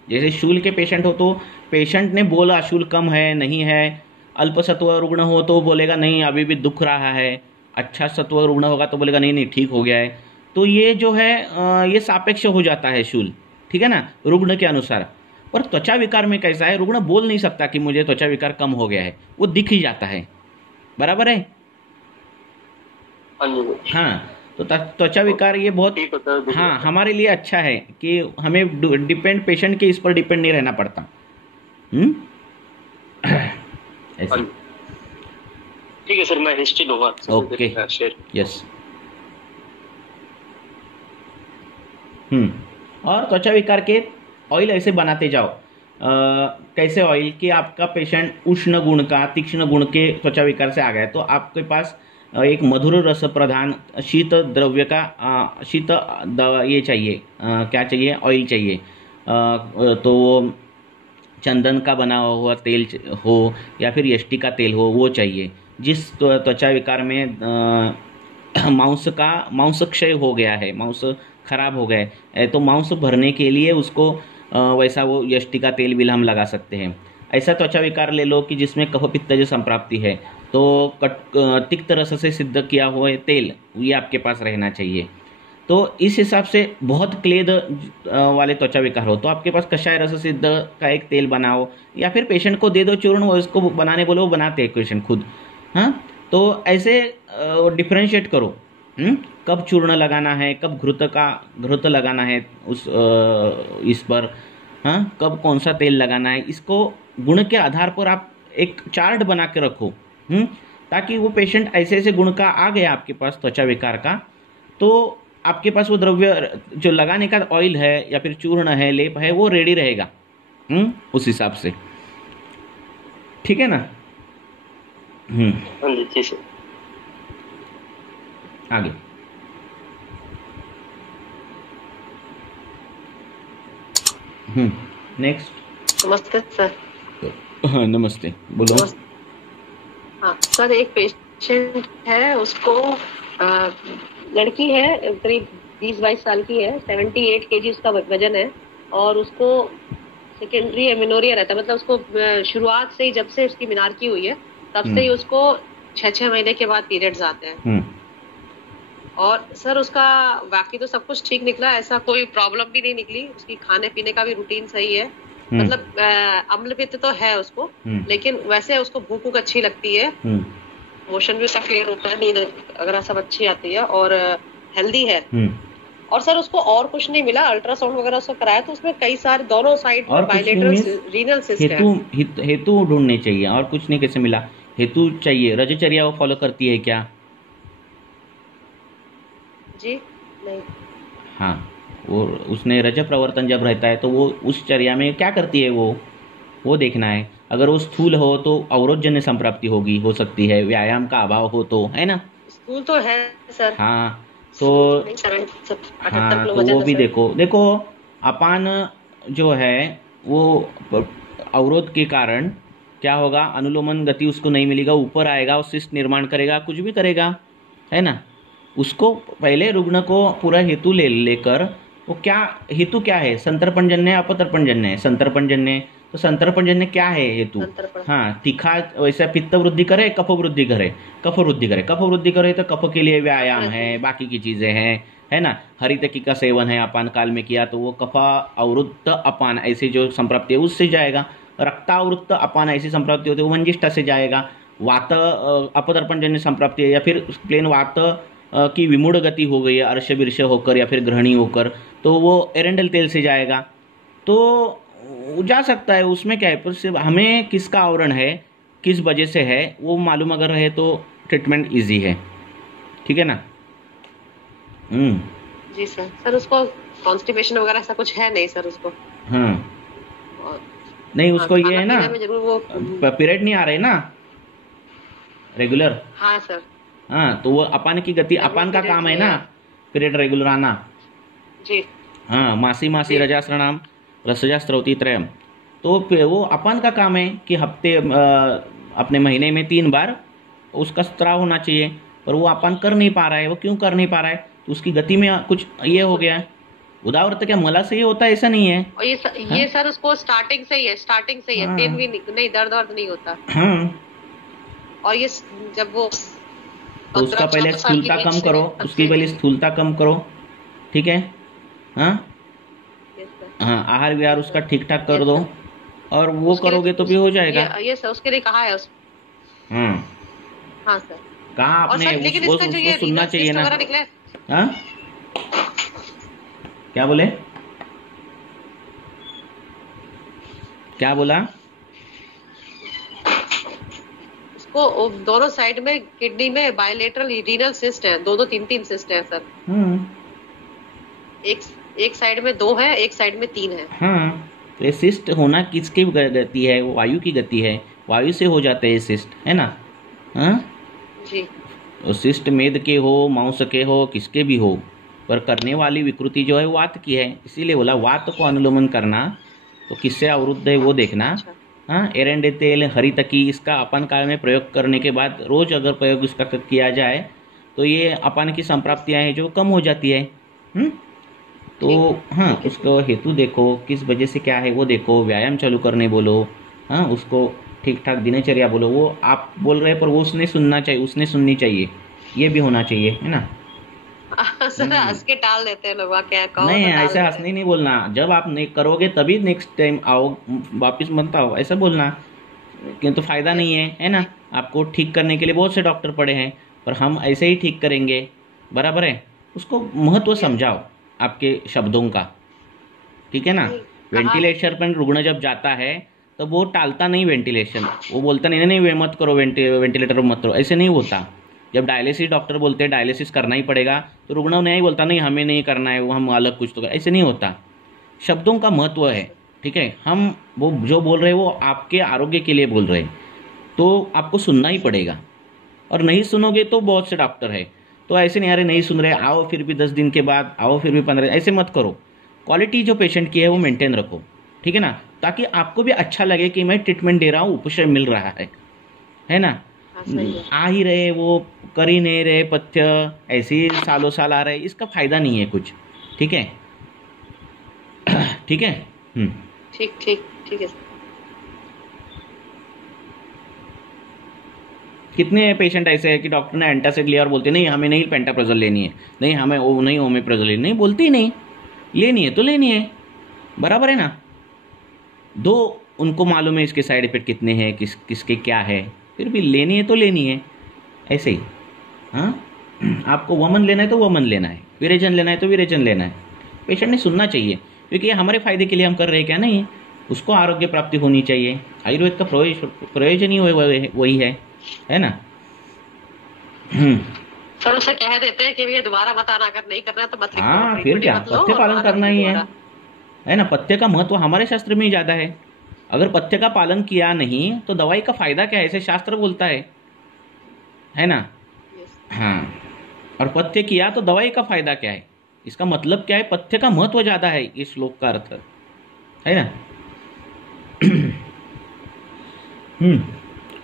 जैसे शूल के पेशेंट हो तो पेशेंट ने बोला शूल कम है, नहीं है। अल्प सत्व रुग्ण हो तो बोलेगा नहीं अभी भी दुख रहा है। अच्छा सत्व रुग्ण होगा तो बोलेगा नहीं ठीक हो गया है। तो ये जो है ये सापेक्ष हो जाता है शूल, ठीक है ना, रुग्ण के अनुसार। और त्वचा विकार में कैसा है, रुग्ण बोल नहीं सकता कि मुझे त्वचा विकार कम हो गया है, वो दिख ही जाता है। बराबर है? हाँ, तो त्वचा विकार ये बहुत, हाँ, हमारे लिए अच्छा है कि हमें डिपेंड, पेशेंट के इस पर डिपेंड नहीं रहना पड़ता। ऐसे ठीक है सर, मैं हिस्ट्री लूंगा। Okay, yes. और त्वचा विकार के ऑयल ऐसे बनाते जाओ। कैसे ऑयल कि आपका पेशेंट उष्ण गुण का, तीक्ष्ण गुण के त्वचा विकार से आ गया, तो आपके पास एक मधुर रस प्रधान शीत द्रव्य का शीत ये चाहिए, क्या चाहिए, ऑयल चाहिए। तो वो चंदन का बना हुआ तेल हो या फिर यष्टि का तेल हो, वो चाहिए। जिस त्वचा विकार में मांस क्षय हो गया है, मांस खराब हो गए, तो मांस भरने के लिए उसको वैसा वो यष्टि का तेल भी हम लगा सकते हैं। ऐसा त्वचा विकार ले लो कि जिसमें कफ पित्तज संप्राप्ति है, तो तिक्त रस से सिद्ध किया हुआ तेल ये आपके पास रहना चाहिए। तो इस हिसाब से बहुत क्लेद वाले त्वचा विकार हो तो आपके पास कषाय रस सिद्ध का एक तेल बनाओ, या फिर पेशेंट को दे दो चूर्ण, वो इसको बनाने बोलो, वो बनाते हैं पेशेंट खुद। हाँ, तो ऐसे डिफ्रेंशिएट करो, कब चूर्ण लगाना है, कब घृत लगाना है इस पर, हाँ, कब कौन सा तेल लगाना है, इसको गुण के आधार पर आप एक चार्ट बना के रखो, ताकि वो पेशेंट ऐसे ऐसे गुण का आ गया आपके पास त्वचा विकार का, तो आपके पास वो द्रव्य जो लगाने का ऑयल है या फिर चूर्ण है, लेप है, वो रेडी रहेगा उस हिसाब से। ठीक है ना? आगे नेक्स्ट। नमस्ते सर। हाँ नमस्ते, बोलो। हाँ सर, एक पेशेंट है, उसको लड़की है, करीब 20-22 साल की है, 78 kg उसका वजन है, और उसको सेकेंडरी एमिनोरिया रहता है, मतलब उसको शुरुआत से ही, जब से उसकी मिनारकी हुई है तब से ही उसको 6-6 महीने के बाद पीरियड्स आते हैं। और सर उसका बाकी तो सब कुछ ठीक निकला, ऐसा कोई प्रॉब्लम भी नहीं निकली, उसकी खाने पीने का भी रूटीन सही है, मतलब अम्ल पित्त तो है उसको, लेकिन वैसे उसको भूख भूख अच्छी लगती है, मोशन भी उसका क्लियर होता है, नींद अगर सब अच्छी आती है, और हेल्दी है। और सर उसको और कुछ नहीं मिला, अल्ट्रासाउंड वगैरह उसको कराया तो उसमें कई सारे दोनों साइड में बायलेटरल रीनल सिस्ट है। हेतु ढूंढने चाहिए, और कुछ नहीं। कैसे मिला? हेतु चाहिए। रजचर्या वो फॉलो करती है क्या? जी नहीं। हाँ, वो उसने रज प्रवर्तन जब रहता है तो वो उस चर्या में क्या करती है वो देखना है। अगर वो स्थूल हो तो अवरोधजन्य संप्राप्ति होगी, हो सकती है, व्यायाम का अभाव हो तो, है ना? स्थूल तो है सर। हाँ तो हाँ, तो वो भी देखो अपान जो है वो अवरोध के कारण क्या होगा, अनुलोमन गति उसको नहीं मिलेगा, ऊपर आएगा, वो सिस्ट निर्माण करेगा, कुछ भी करेगा, है ना? उसको पहले रुग्ण को पूरा हेतु लेकर वो क्या हेतु क्या है, संतर्पणजन्य है, अपतर्पणजन्य है? संतर्पणजन्य, तो संतर्पणजन्य क्या है हेतु? हाँ, तीखा वैसा पित्त वृद्धि करे, कफ वृद्धि करे, कफ वृद्धि करे, कफ वृद्धि करे तो कफ के लिए व्यायाम है, बाकी की चीजें हैं, है ना? हरितकी का सेवन है, अपान काल में किया तो वो कफा अवृत्त अपान ऐसी जो संप्राप्ति है उससे जाएगा। रक्तावृत्त अपान ऐसी संप्राप्ति होती है वो वंजिष्ठा से जाएगा। वात अपतर्पणजन्य संप्राप्ति है, या फिर प्लेन वात की विमूढ़ गति हो गई है अर्श बिर्श होकर या फिर ग्रहणी होकर, तो वो एरेंडल तेल से जाएगा, तो जा सकता है। उसमें क्या है, पर सिर्फ हमें किसका आवरण है, किस वजह से है वो मालूम अगर है तो ट्रीटमेंट इजी है, ठीक है ना? जी सर। सर उसको कॉन्स्टिपेशन वगैरह ऐसा कुछ है नहीं सर उसको? नहीं, उसको ये है ना, पीरियड नहीं आ रहे ना रेगुलर? हाँ सर। हाँ, तो वो अपान की गति, अपान का काम है ना पीरियड रेगुलर आना जी। हाँ, मासी मासी रजास्त्रणाम रसजा स्त्रौती त्रयम, तो वो अपान का काम है कि हफ्ते अपने महीने में 3 बार उसका स्त्राव होना चाहिए, पर वो अपान कर नहीं पा रहा है। वो क्यों कर नहीं पा रहा है? तो उसकी गति में कुछ ये हो गया है। उदावृत्त क्या मला से ही होता है? ऐसा नहीं है। और ये सर उसको स्टार्टिंग से ही है, पेन भी नहीं, दर्द नहीं होता। और ये जब वो तो उसका पहले स्थूलता कम करो, उसकी पहले स्थूलता कम करो, ठीक है? हाँ हाँ, आहार विहार उसका ठीक ठाक कर दो, और वो करोगे तो भी हो जाएगा। ये सर उसके लिए कहा है हाँ सर। कहा आपने, उसको सुनना चाहिए ना। हाँ, क्या बोले, क्या बोला? उसको दोनों साइड में किडनी में बायलेटरल रीनल सिस्ट है, 2-2, 3-3 सिस्ट है सर। एक साइड में 2 है, एक साइड में 3 है। हाँ, तो ये सिस्ट होना किसकी गति है? वायु की गति है, वायु से हो जाते हैं सिस्ट, है ना? हाँ जी। तो सिस्ट मेद के हो, मांस के हो, किसके भी हो, पर करने वाली विकृति जो है वात की है, इसीलिए बोला वात को अनुलोमन करना। तो किससे अवरुद्ध है वो देखना। अच्छा। हाँ, एरेंडे तेल, हरितकी, इसका अपान काल में प्रयोग करने के बाद रोज अगर प्रयोग इसका किया जाए तो ये अपान की संप्राप्तियाँ हैं जो कम हो जाती है। तो हाँ, उसको हेतु देखो, किस वजह से क्या है वो देखो, व्यायाम चालू करने बोलो, हाँ, उसको ठीक ठाक दिनचर्या बोलो। वो आप बोल रहे हैं पर वो उसने सुनना चाहिए, उसने सुननी चाहिए, ये भी होना चाहिए, है ना? सर हंस के टाल देते हैं लोग, क्या कहो? नहीं, ऐसे हंसने नहीं बोलना। जब आप नहीं करोगे तभी नेक्स्ट टाइम आओ, वापिस मत आओ, ऐसा बोलना। किंतु फायदा नहीं है ना? आपको ठीक करने के लिए बहुत से डॉक्टर पड़े हैं, पर हम ऐसे ही ठीक करेंगे, बराबर है? उसको महत्व समझाओ आपके शब्दों का, ठीक है ना? वेंटिलेशन पर रुग्ण जब जाता है तो वो टालता नहीं वेंटिलेशन, वो बोलता नहीं मत करो, वेंटिलेटर मत करो, ऐसे नहीं होता। जब डायलिसिस डॉक्टर बोलते हैं डायलिसिस करना ही पड़ेगा तो रुग्ण नहीं बोलता नहीं हमें नहीं करना है, वो हम अलग कुछ तो, ऐसे नहीं होता। शब्दों का महत्व है, ठीक है? हम वो जो बोल रहे हैं वो आपके आरोग्य के लिए बोल रहे हैं, तो आपको सुनना ही पड़ेगा। और नहीं सुनोगे तो बहुत से डॉक्टर है, तो ऐसे नहीं, अरे नहीं सुन रहे, आओ फिर भी 10 दिन के बाद, आओ फिर भी 15, ऐसे मत करो। क्वालिटी जो पेशेंट की है वो मेंटेन रखो, ठीक है ना? ताकि आपको भी अच्छा लगे कि मैं ट्रीटमेंट दे रहा हूँ, उपशम मिल रहा है ना। आ ही रहे वो, कर ही नहीं रहे पथ्य, ऐसे ही सालों साल आ रहे, इसका फायदा नहीं है कुछ। ठीक है, ठीक है। ठीक ठीक ठीक है। कितने पेशेंट ऐसे हैं कि डॉक्टर ने एंटासिड लिया और बोलते नहीं हमें नहीं पेंटाप्रोजोल लेनी है, नहीं हमें वो नहीं ओमेप्रोजोल लेनी, नहीं बोलते ही नहीं, लेनी है तो लेनी है, बराबर है ना। दो उनको मालूम है इसके साइड इफेक्ट कितने हैं, किसके क्या है, फिर भी लेनी है तो लेनी है, ऐसे ही। हाँ, आपको वमन लेना है तो वमन लेना है, विरेचन लेना है तो विरेचन लेना है। पेशेंट ने सुनना चाहिए, क्योंकि ये हमारे फायदे के लिए हम कर रहे हैं, क्या नहीं, उसको आरोग्य प्राप्ति होनी चाहिए। आयुर्वेद का प्रयोजन ही वही है ना। सर उसे कह देते हैं कि ये दोबारा बताना, अगर नहीं करना तो मत लिखो। हाँ, फिर क्या, पथ्य पालन करना ही है ना। पथ्य का महत्व हमारे शास्त्र में ही ज़्यादा है। अगर पथ्य का पालन किया नहीं तो दवाई का फायदा क्या है, ऐसे शास्त्र बोलता है ना। हाँ, और पथ्य किया तो दवाई का फायदा क्या है, इसका मतलब क्या है, पथ्य का महत्व ज़्यादा है, इस श्लोक का अर्थ है ना।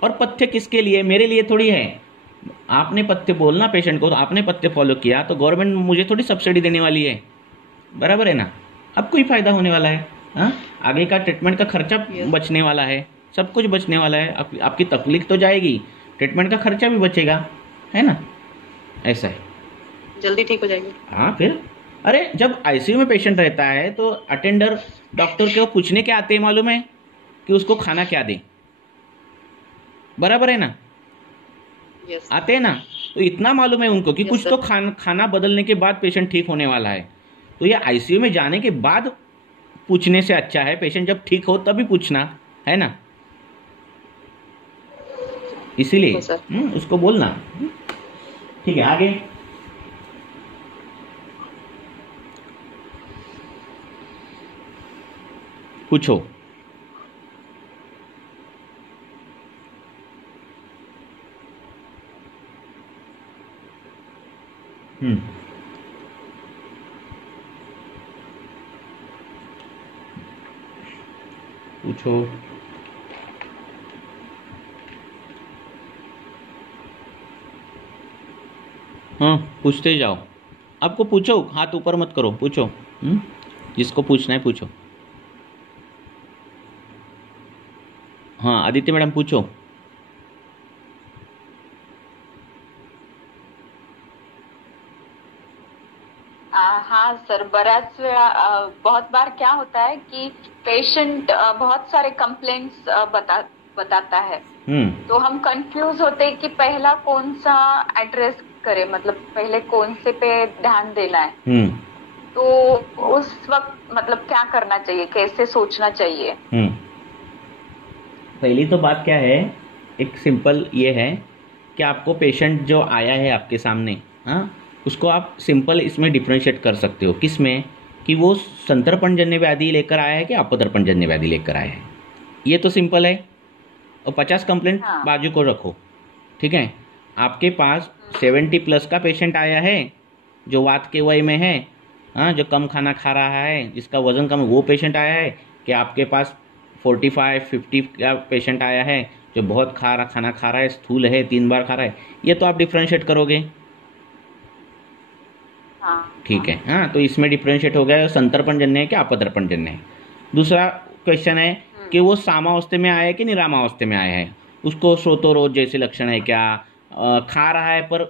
और पथ्य किसके लिए, मेरे लिए थोड़ी है। आपने पथ्य बोलना पेशेंट को, तो आपने पथ्य फॉलो किया तो गवर्नमेंट मुझे थोड़ी सब्सिडी देने वाली है, बराबर है ना। आपको ही फायदा होने वाला है। हाँ, आगे का ट्रीटमेंट का खर्चा बचने वाला है, सब कुछ बचने वाला है। आपकी तकलीफ तो जाएगी, ट्रीटमेंट का खर्चा भी बचेगा, है ना। ऐसा है, जल्दी ठीक हो जाएगी। हाँ, फिर अरे जब आईसीयू में पेशेंट रहता है तो अटेंडर डॉक्टर को पूछने के आते हैं, मालूम है, कि उसको खाना क्या दें, बराबर है ना। आते हैं ना, तो इतना मालूम है उनको कि कुछ तो खाना बदलने के बाद पेशेंट ठीक होने वाला है। तो ये आईसीयू में जाने के बाद पूछने से अच्छा है पेशेंट जब ठीक हो तभी पूछना, है ना। इसीलिए उसको बोलना। ठीक है, आगे पूछो। पूछो। हाँ, पूछते जाओ, आपको पूछो, हाथ ऊपर मत करो, पूछो। जिसको पूछना है पूछो। हाँ, आदित्य मैडम पूछो। हाँ सर, बऱ्याच वेळा बहुत बार क्या होता है कि पेशेंट बहुत सारे कंप्लेंट्स बताता है, तो हम कंफ्यूज होते हैं कि पहला कौन सा एड्रेस करे, मतलब पहले कौन से पे ध्यान देना है। तो उस वक्त मतलब क्या करना चाहिए, कैसे सोचना चाहिए। पहली तो बात क्या है, एक सिंपल ये है कि आपको पेशेंट जो आया है आपके सामने, हाँ, उसको आप सिंपल इसमें डिफ्रेंशिएट कर सकते हो, किस में, कि वो संतर्पणजन्य व्याधि लेकर आया है कि अपदर्पणजन्य व्याधि लेकर आया है, ये तो सिंपल है। और 50 कंप्लेंट बाजू को रखो, ठीक है। आपके पास 70+ का पेशेंट आया है जो वात के वय में है, हाँ, जो कम खाना खा रहा है, जिसका वजन कम, वो पेशेंट आया है, कि आपके पास 45-50 का पेशेंट आया है जो बहुत खाना खा रहा है, स्थूल है, 3 बार खा रहा है, ये तो आप डिफ्रेंशिएट करोगे, ठीक है। हाँ, तो इसमें डिफ्रेंशिएट हो गया, संतर्पणजन्य है कि अपदर्पणजन्य है। दूसरा क्वेश्चन है कि वो सामावस्था में आया है कि निरामावस्था में आया है, उसको श्रोतोरोध जैसे लक्षण है क्या, खा रहा है पर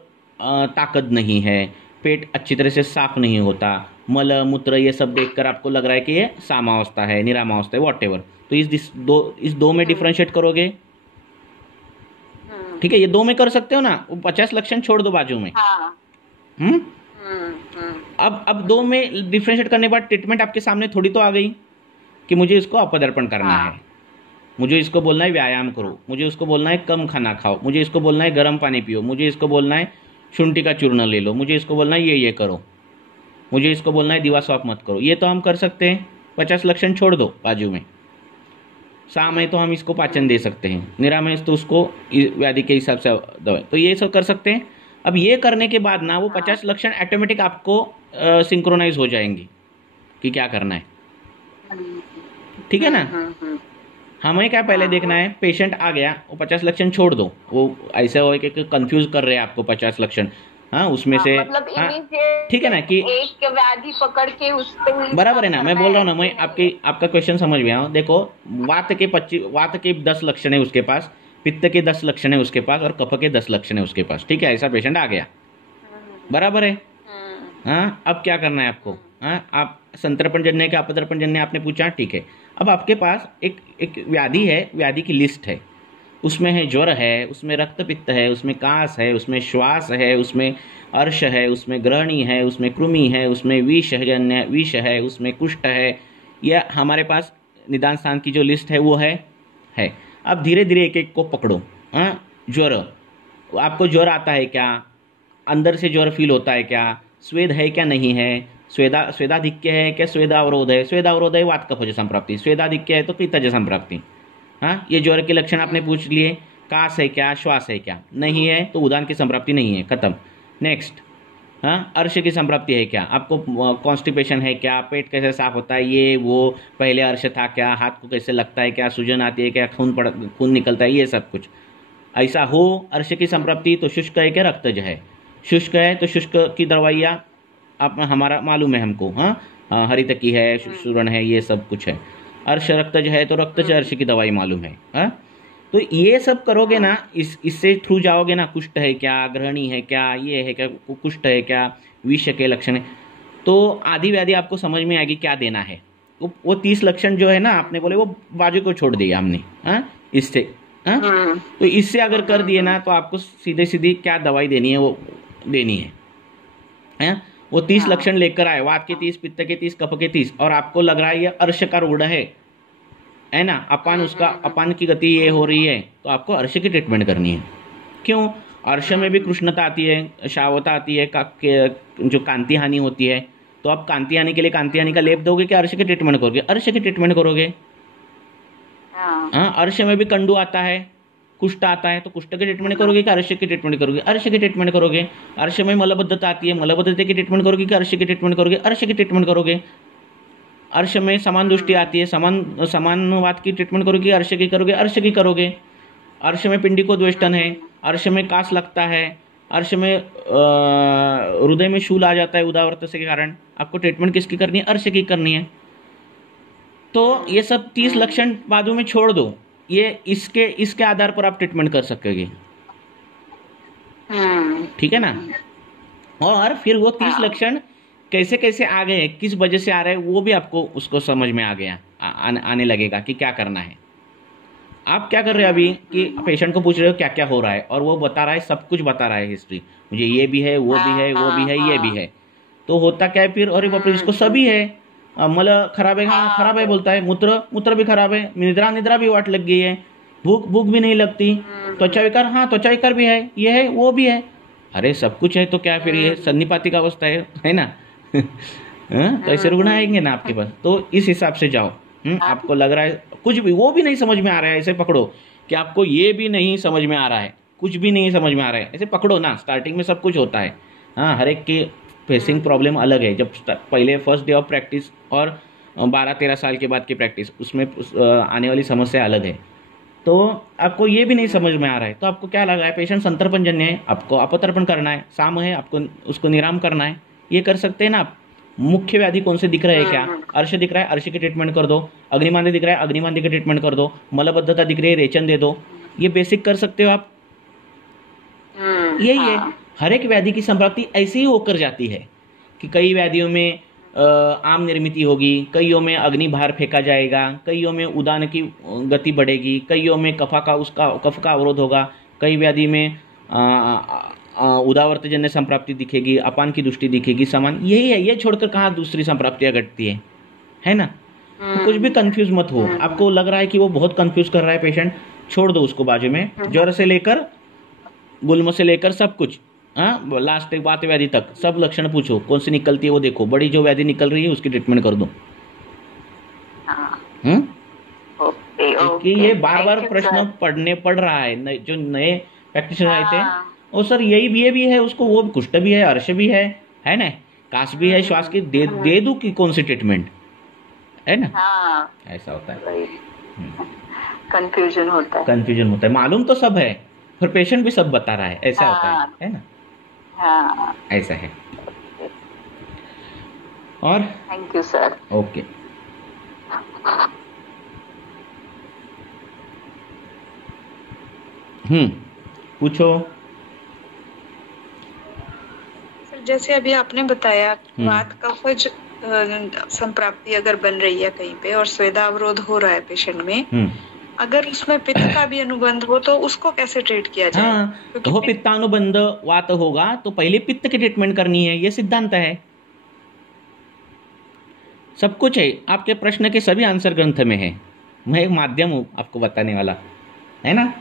ताकत नहीं है, पेट अच्छी तरह से साफ नहीं होता, मल मूत्र ये सब देखकर आपको लग रहा है कि ये सामावस्था है, निरामावस्था है, वॉट एवर, तो इस दो में डिफ्रेंशिएट करोगे, ठीक है। ये 2 में कर सकते हो ना, 50 लक्षण छोड़ दो बाजू में। अब 2 में डिफ्रेंशिएट करने के बाद ट्रीटमेंट आपके सामने थोड़ी तो आ गई कि मुझे इसको अपदर्पण करना है, मुझे इसको बोलना है व्यायाम करो, मुझे उसको बोलना है कम खाना खाओ, मुझे इसको बोलना है गर्म पानी पियो, मुझे इसको बोलना है शुंठी का चूर्ण ले लो, मुझे इसको बोलना है ये करो, मुझे इसको बोलना है दिवास्वाप मत करो, ये तो हम कर सकते हैं। 50 लक्षण छोड़ दो बाजू में। साम है तो हम इसको पाचन दे सकते हैं, निराम है तो उसको व्याधि के हिसाब से दवाई, तो ये सब कर सकते हैं। अब ये करने के बाद ना वो 50 लक्षण ऑटोमेटिक आपको सिंक्रोनाइज हो जाएंगी कि क्या करना है, ठीक है ना। हमें क्या पहले देखना है, पेशेंट आ गया, वो 50 लक्षण छोड़ दो, वो ऐसे हो कि कंफ्यूज कर रहे हैं आपको 50 लक्षण, हाँ उसमें से मतलब हाँ ठीक है ना कि एक व्याधि पकड़ के उस पे बराबर है ना। मैं बोल रहा हूँ ना, मैं आपका क्वेश्चन समझ गया हूँ। देखो वात के 10 लक्षण है उसके पास, पित्त के 10 लक्षण है उसके पास, और कफ के 10 लक्षण है उसके पास, ठीक है, ऐसा पेशेंट आ गया, बराबर है। हाँ अब क्या करना है आपको, हाँ आप संतर्पण जन्य क्या अपतर्पण जन्य आपने पूछा, ठीक है। अब आपके पास एक व्याधि है, व्याधि की लिस्ट है, उसमें है ज्वर है, उसमें रक्त पित्त है, उसमें कास है, उसमें श्वास है, उसमें अर्श है, उसमें ग्रहणी है, उसमें कृमि है, उसमें विष है, उसमें कुष्ठ है। यह हमारे पास निदान स्थान की जो लिस्ट है वो है। अब धीरे धीरे एक एक को पकड़ो। हाँ ज्वर, आपको ज्वर आता है क्या, अंदर से ज्वर फील होता है क्या, स्वेद है क्या नहीं है, स्वेदाधिक्य है क्या, स्वेदावरोध है, स्वेदावरोध है वात कफज संप्राप्ति, स्वेदाधिक्य है तो पित्तज संप्राप्ति। हाँ ये ज्वर के लक्षण आपने पूछ लिए। कास है क्या, श्वास है क्या, नहीं है तो उदान की संप्राप्ति नहीं है, खत्म। नेक्स्ट, हाँ अर्श की संप्राप्ति है क्या, आपको कॉन्स्टिपेशन है क्या, पेट कैसे साफ होता है, ये वो पहले अर्श था क्या, हाथ को कैसे लगता है क्या, सूजन आती है क्या, खून निकलता है, ये सब कुछ ऐसा हो। अर्श की संप्राप्ति तो शुष्क है क्या, रक्तज है, शुष्क है तो शुष्क की दवाइयाँ आप हमारा मालूम है हमको, हाँ हरित की है, सुरण है, ये सब कुछ है। अर्श रक्तज है तो रक्तज अर्श की दवाई मालूम है, हाँ तो ये सब करोगे ना, इससे थ्रू जाओगे ना, कुष्ठ है क्या, ग्रहणी है क्या, ये है क्या, कुष्ठ है क्या, विष के लक्षण है, तो आदि व्याधि आपको समझ में आएगी क्या देना है। वो 30 लक्षण जो है ना आपने बोले वो बाजू को छोड़ दिया हमने, हाँ इससे, हाँ तो इससे अगर कर दिए ना तो आपको सीधे सीधी क्या दवाई देनी है वो देनी है। वो 30 लक्षण लेकर आए, वात के 30, पित्त के 30, कफ के 30, और आपको लग रहा है ये अर्श का रूढ़ है ना, अपान उसका अपान की गति ये हो रही है, तो आपको अर्श की ट्रीटमेंट करनी है। क्यों, अर्श में भी कृष्णता आती है, शावता आती है, जो कांति हानि होती है, तो आप कांति हानि के लिए कांति हानि का लेप दोगे कि अर्श की ट्रीटमेंट करोगे, अर्श की ट्रीटमेंट करोगे। हाँ अर्श में भी कंडू आता है, कुष्ठ आता है, तो कुष्ठ की ट्रीटमेंट करोगे कि अर्श की ट्रीटमेंट करोगे, अर्श की ट्रीटमेंट करोगे। अर्श में मलबद्धता आती है, मलबद्धता की ट्रीटमेंट करोगे कि अर्श की ट्रीटमेंट करोगे, अर्श की ट्रीटमेंट करोगे। अर्श में समान दृष्टि आती है, समानवाद की ट्रीटमेंट करोगे, अर्श की करोगे, अर्श की करोगे। अर्श में पिंडिको द्वेष्टन है, अर्श में कास लगता है, अर्श में हृदय में शूल आ जाता है उदावर्त से के कारण, आपको ट्रीटमेंट किसकी करनी है, अर्श की करनी है। तो ये सब 30 लक्षण बाजू में छोड़ दो, ये इसके आधार पर आप ट्रीटमेंट कर सकोगे, ठीक है ना। और फिर वो 30 लक्षण कैसे कैसे आ गए, किस वजह से आ रहे हैं, वो भी आपको उसको समझ में आ गया, आने लगेगा कि क्या करना है। आप क्या कर रहे हैं अभी कि पेशेंट को पूछ रहे हो क्या क्या हो रहा है, और वो बता रहा है, सब कुछ बता रहा है हिस्ट्री, मुझे ये भी है, वो भी है, वो भी है, ये भी है। तो होता क्या है फिर, अरे बाप रे इसको सभी है, मल खराब है, हाँ खराब है बोलता है, मूत्र भी खराब है, निद्रा भी वाट लग गई है, भूख भी नहीं लगती, त्वचा विकार, हाँ त्वचा विकार भी है, ये है वो भी है, अरे सब कुछ है, तो क्या फिर ये सन्निपातिक अवस्था है ना। तो ऐसे रुग्ण आएंगे ना आपके पास, तो इस हिसाब से जाओ। आपको लग रहा है कुछ भी वो भी नहीं समझ में आ रहा है, ऐसे पकड़ो कि आपको ये भी नहीं समझ में आ रहा है, कुछ भी नहीं समझ में आ रहा है, ऐसे पकड़ो ना। स्टार्टिंग में सब कुछ होता है, हाँ हर एक की फेसिंग प्रॉब्लम अलग है। जब पहले फर्स्ट डे ऑफ प्रैक्टिस और 12-13 साल के बाद की प्रैक्टिस, उसमें आने वाली समस्या अलग है। तो आपको ये भी नहीं समझ में आ रहा है, तो आपको क्या लगा है, पेशेंट संतर्पण जन्य है, आपको अपतर्पण करना है, साम है, आपको उसको निराम करना है, ये कर सकते हैं ना आप। मुख्य व्याधि कौन से दिख रहे हैं, क्या अर्श दिख रहा है, अर्श की ट्रीटमेंट कर दो, अग्निमांद्य दिख रहा है, अग्निमांद्य की ट्रीटमेंट कर दो, मलबद्धता दिख रही है, रेचन दे दो, ये बेसिक कर सकते हो आप। यही है, हर एक व्याधि की संप्राप्ति ऐसे ही होकर जाती है कि कई व्याधियों में आम निर्मिति होगी, कईयों में अग्नि भार फेंका जाएगा, कईयों में उदान की गति बढ़ेगी, कईयों में कफ का अवरोध होगा, कई व्याधि में उदावर्तजन्य संप्राप्ति दिखेगी, अपान की दृष्टि दिखेगी, समान यही है। ये छोड़कर कहाँ दूसरी संप्राप्तियां घटती है ना। तो कुछ भी कंफ्यूज मत हो, आपको लग रहा है कि वो बहुत कंफ्यूज कर रहा है पेशेंट, छोड़ दो उसको बाजू में। ज्वर से लेकर गुल्म से लेकर सब कुछ, हाँ लास्ट एक वात व्याधि तक सब लक्षण पूछो, कौन सी निकलती है वो देखो, बड़ी जो व्याधि निकल रही है उसकी ट्रीटमेंट कर दो। कि ये बार बार प्रश्न पढ़ रहा है, जो नए प्रैक्टिशनर आए थे, और सर ये भी है उसको, वो कुष्ठ भी है, अर्श भी है ना, कास भी है, श्वास की दे दूं कि कौन सी ट्रीटमेंट है ना? हाँ, ऐसा होता है, कंफ्यूजन होता है। कंफ्यूजन होता है, मालूम तो सब है पर पेशेंट भी सब बता रहा है, ऐसा होता है ना? हाँ, ऐसा है। और थैंक यू सर। ओके, पूछो। सर जैसे अभी आपने बताया वात कफज संप्राप्ति अगर बन रही है कहीं पे और स्वेदावरोध हो रहा है पेशेंट में, अगर उसमें पित्त का भी अनुबंध हो तो उसको कैसे ट्रीट किया जाए? हाँ, तो पित्तानुबंध वात होगा तो पहले पित्त की ट्रीटमेंट करनी है, ये सिद्धांत है। सब कुछ है, आपके प्रश्न के सभी आंसर ग्रंथ में है, मैं एक माध्यम हूं आपको बताने वाला, है ना?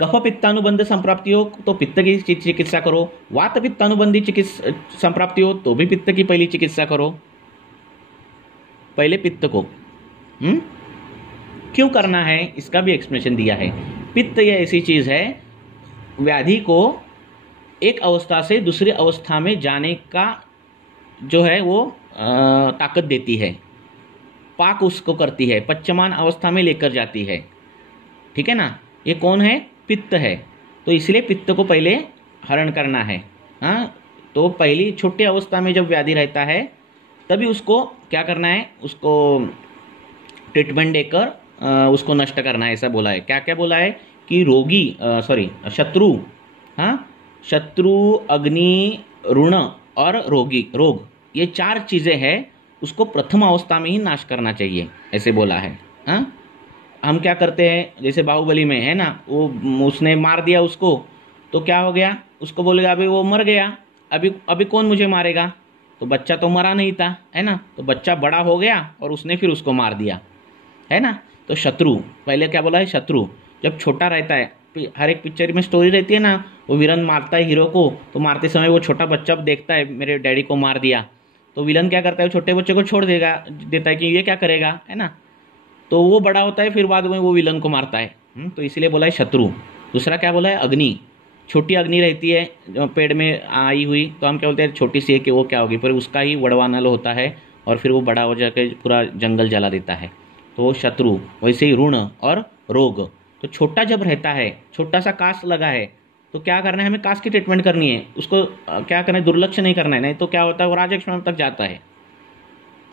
कफ पित्तानुबंध संप्राप्ति हो तो पित्त की चिकित्सा करो, वात पित्तानुबंधी संप्राप्ति हो तो भी पित्त की पहली चिकित्सा करो, पहले पित्त को। क्यों करना है इसका भी एक्सप्लेनेशन दिया है। पित्त यह ऐसी चीज है, व्याधि को एक अवस्था से दूसरी अवस्था में जाने का जो है वो ताकत देती है, पाक उसको करती है, पच्यमान अवस्था में लेकर जाती है, ठीक है ना? ये कौन है? पित्त है। तो इसलिए पित्त को पहले हरण करना है। हाँ, तो पहली छोटी अवस्था में जब व्याधि रहता है तभी उसको क्या करना है, उसको ट्रीटमेंट देकर उसको नष्ट करना है, ऐसा बोला है। क्या क्या बोला है कि रोगी शत्रु, हाँ, शत्रु, अग्नि, ऋण और रोग, ये 4 चीजें हैं, उसको प्रथम अवस्था में ही नाश करना चाहिए, ऐसे बोला है। हाँ, हम क्या करते हैं, जैसे बाहुबली में है ना, वो उसने मार दिया उसको, तो क्या हो गया, उसको बोलेगा अभी वो मर गया, अभी कौन मुझे मारेगा? तो बच्चा तो मरा नहीं था, है ना? तो बच्चा बड़ा हो गया और उसने फिर उसको मार दिया, है ना? तो शत्रु, पहले क्या बोला है, शत्रु जब छोटा रहता है, हर एक पिक्चर में स्टोरी रहती है ना, वो विलन मारता है हीरो को, तो मारते समय वो छोटा बच्चा देखता है मेरे डैडी को मार दिया, तो विलन क्या करता है, छोटे बच्चे को छोड़ देता है कि ये क्या करेगा, है ना? तो वो बड़ा होता है, फिर बाद में वो विलन को मारता है। तो इसलिए बोला है शत्रु। दूसरा क्या बोला है, अग्नि, छोटी अग्नि रहती है जो पेड़ में आई हुई, तो हम क्या बोलते हैं छोटी सी है कि वो क्या होगी, पर उसका ही बड़वा नल होता है और फिर वो बड़ा हो जाकर पूरा जंगल जला देता है, तो वो शत्रु। वैसे ही ऋण और रोग, तो छोटा जब रहता है, छोटा सा कास लगा है, तो क्या करना है, हमें कास की ट्रीटमेंट करनी है, उसको क्या करना है, दुर्लक्ष्य नहीं करना है, नहीं तो क्या होता है वो राजक्षमण तक जाता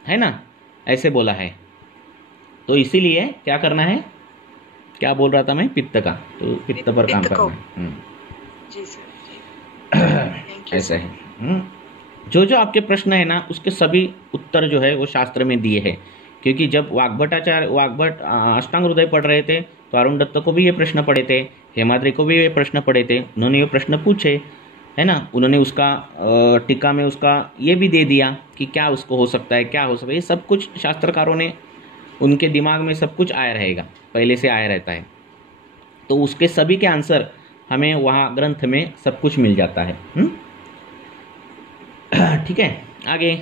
है ना? ऐसे बोला है। तो इसीलिए क्या करना है, क्या बोल रहा था मैं, पित्त का, तो पित्त पर काम करना है। जी सर, ऐसा है। जो आपके प्रश्न है ना, उसके सभी उत्तर जो है वो शास्त्र में दिए हैं, क्योंकि जब वाग्भट अष्टांग हृदय पढ़ रहे थे तो अरुण दत्त को भी ये प्रश्न पढ़े थे, हेमाद्रि को भी ये प्रश्न पढ़े थे, उन्होंने ये प्रश्न पूछे, है ना? उन्होंने उसका टीका में उसका ये भी दे दिया कि क्या उसको हो सकता है, क्या हो सकता है, ये सब कुछ शास्त्रकारों ने, उनके दिमाग में सब कुछ आया रहेगा, पहले से आया रहता है, तो उसके सभी के आंसर हमें वहाँ ग्रंथ में सब कुछ मिल जाता है। ठीक है, आगे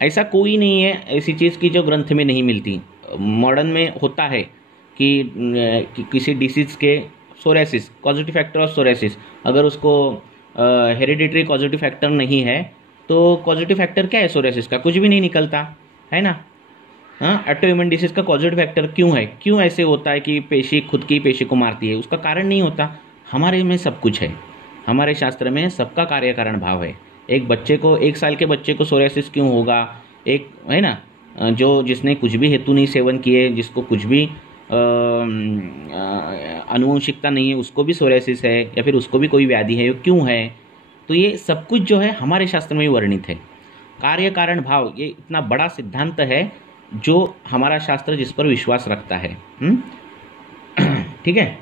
ऐसा कोई नहीं है ऐसी चीज़ की जो ग्रंथ में नहीं मिलती। मॉडर्न में होता है कि किसी डिसीज के psoriasis, causative factor of psoriasis, अगर उसको हेरिडिटरी कॉजेटिव फैक्टर नहीं है तो कॉजेटिव फैक्टर क्या है सोरेसिस का, कुछ भी नहीं निकलता, है ना? हाँ, ऑटोइम्यून डिसीज का कॉजेटिव फैक्टर क्यों है, क्यों ऐसे होता है कि पेशी खुद की पेशी को मारती है, उसका कारण नहीं होता। हमारे में सब कुछ है, हमारे शास्त्र में सबका कार्य कारण भाव है। एक बच्चे को, 1 साल के बच्चे को सोरेसिस क्यों होगा, एक है ना, जिसने कुछ भी हेतु नहीं सेवन किए, जिसको कुछ भी आनुवंशिकता नहीं है, उसको भी सोरेसिस है, या फिर उसको भी कोई व्याधि है, क्यों है? तो ये सब कुछ जो है हमारे शास्त्र में ही वर्णित है। कार्य कारण भाव ये इतना बड़ा सिद्धांत है जो हमारा शास्त्र जिस पर विश्वास रखता है। ठीक है,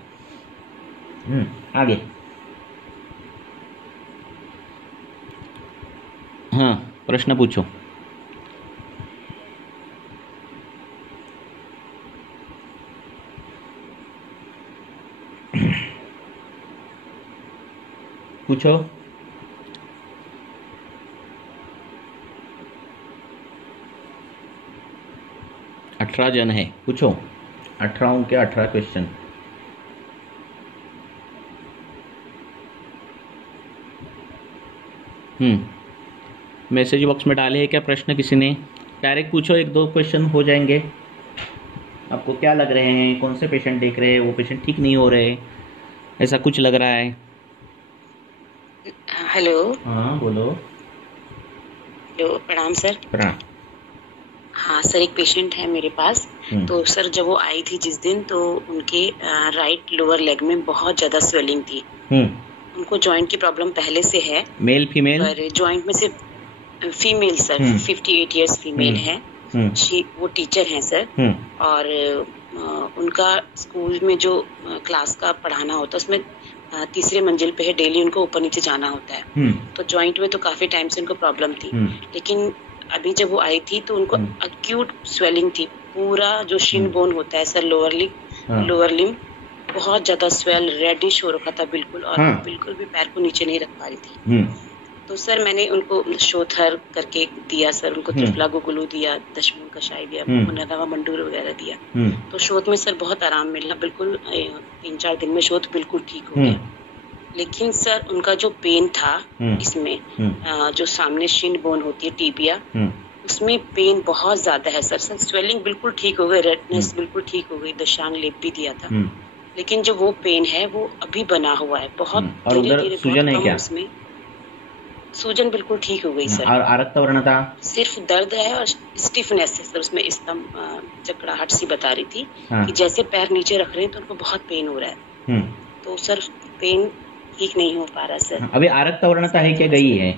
आगे। हाँ, प्रश्न पूछो। पूछो। 18 जन है, पूछो। 18 के 18 क्वेश्चन। मैसेज बॉक्स में डाले हैं क्या प्रश्न किसी ने? डायरेक्ट पूछो, 1-2 क्वेश्चन हो जाएंगे। आपको क्या लग रहे हैं, कौन से पेशेंट देख रहे हैं, वो पेशेंट ठीक नहीं हो रहे, ऐसा कुछ लग रहा है? हेलो। हाँ बोलो। हेलो, प्रणाम सर। प्रणाम। हाँ सर, एक पेशेंट है मेरे पास। तो सर जब वो आई थी जिस दिन, तो उनके राइट लोअर लेग में बहुत ज्यादा स्वेलिंग थी। उनको जॉइंट की प्रॉब्लम पहले से है। Male female? पर जॉइंट में से फीमेल सर, 58 इयर्स फीमेल है। वो टीचर हैं सर। और उनका स्कूल में जो क्लास का पढ़ाना होता है उसमें तीसरे मंजिल पे है, डेली उनको ऊपर नीचे जाना होता है। तो जॉइंट में तो काफी टाइम से उनको प्रॉब्लम थी, लेकिन अभी जब वो आई थी तो उनको अक्यूट स्वेलिंग थी। पूरा जो शिन बोन होता है सर, लोअर लिम बहुत ज्यादा स्वेल रेडिश हो रखा था बिल्कुल, और बिल्कुल भी पैर को नीचे नहीं रख पा रही थी। तो सर मैंने उनको शोथर करके दिया सर, उनको त्रिफला गुगुलू दिया, दशमूल कषाय दिया, नरवा मंडूर वगैरह दिया। तो शोथ में सर बहुत आराम मिला, बिल्कुल 3-4 दिन में शोथ बिल्कुल ठीक हो गया। लेकिन सर उनका जो पेन था इसमें, जो सामने शिन बोन होती है टीबिया, उसमें पेन बहुत ज्यादा है सर। स्वेलिंग बिल्कुल ठीक हो गई, रेडनेस बिल्कुल ठीक हो गई, दशांग लेप भी दिया था, लेकिन जो वो पेन है वो अभी बना हुआ है बहुत धीरे-धीरे। सूजन है क्या? उसमें सूजन बिल्कुल ठीक हो गई सर। और आरक्तवर्णता? सिर्फ दर्द है और स्टिफनेस है सर, उसमें स्तंभ चकड़ाहट सी बता रही थी कि जैसे पैर नीचे रख रहे हैं तो उनको बहुत पेन हो रहा है। तो सर पेन ठीक नहीं हो पा रहा सर। अभी आरक्तवर्णता है क्या, गई है?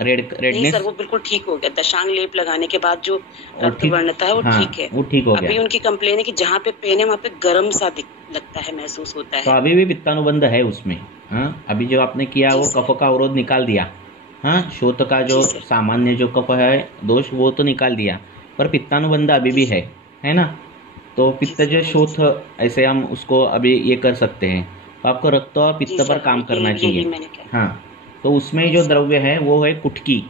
रेडनेस? नहीं सर, वो बिल्कुल ठीक हो गया। दशांग लेप लगाने के बाद जो रक्तवर्णता है वो ठीक है, वो ठीक हो गया। अभी उनकी कंप्लेन है कि जहाँ पे पेन है वहाँ पे गर्म सा लगता है, महसूस होता है। तो अभी भी पित्तानुबंध है उसमें। अभी जो आपने किया वो कफ का अवरोध निकाल दिया। शोथ का जो सामान्य जो कफ है दोष वो तो निकाल दिया, पर पित्तानुबंध अभी भी है ना? तो पित्त जो शोथ, ऐसे हम उसको अभी ये कर सकते हैं। तो आपको रक्त और पित्त पर काम करना चाहिए। हाँ, तो उसमें जो द्रव्य है वो है कुटकी।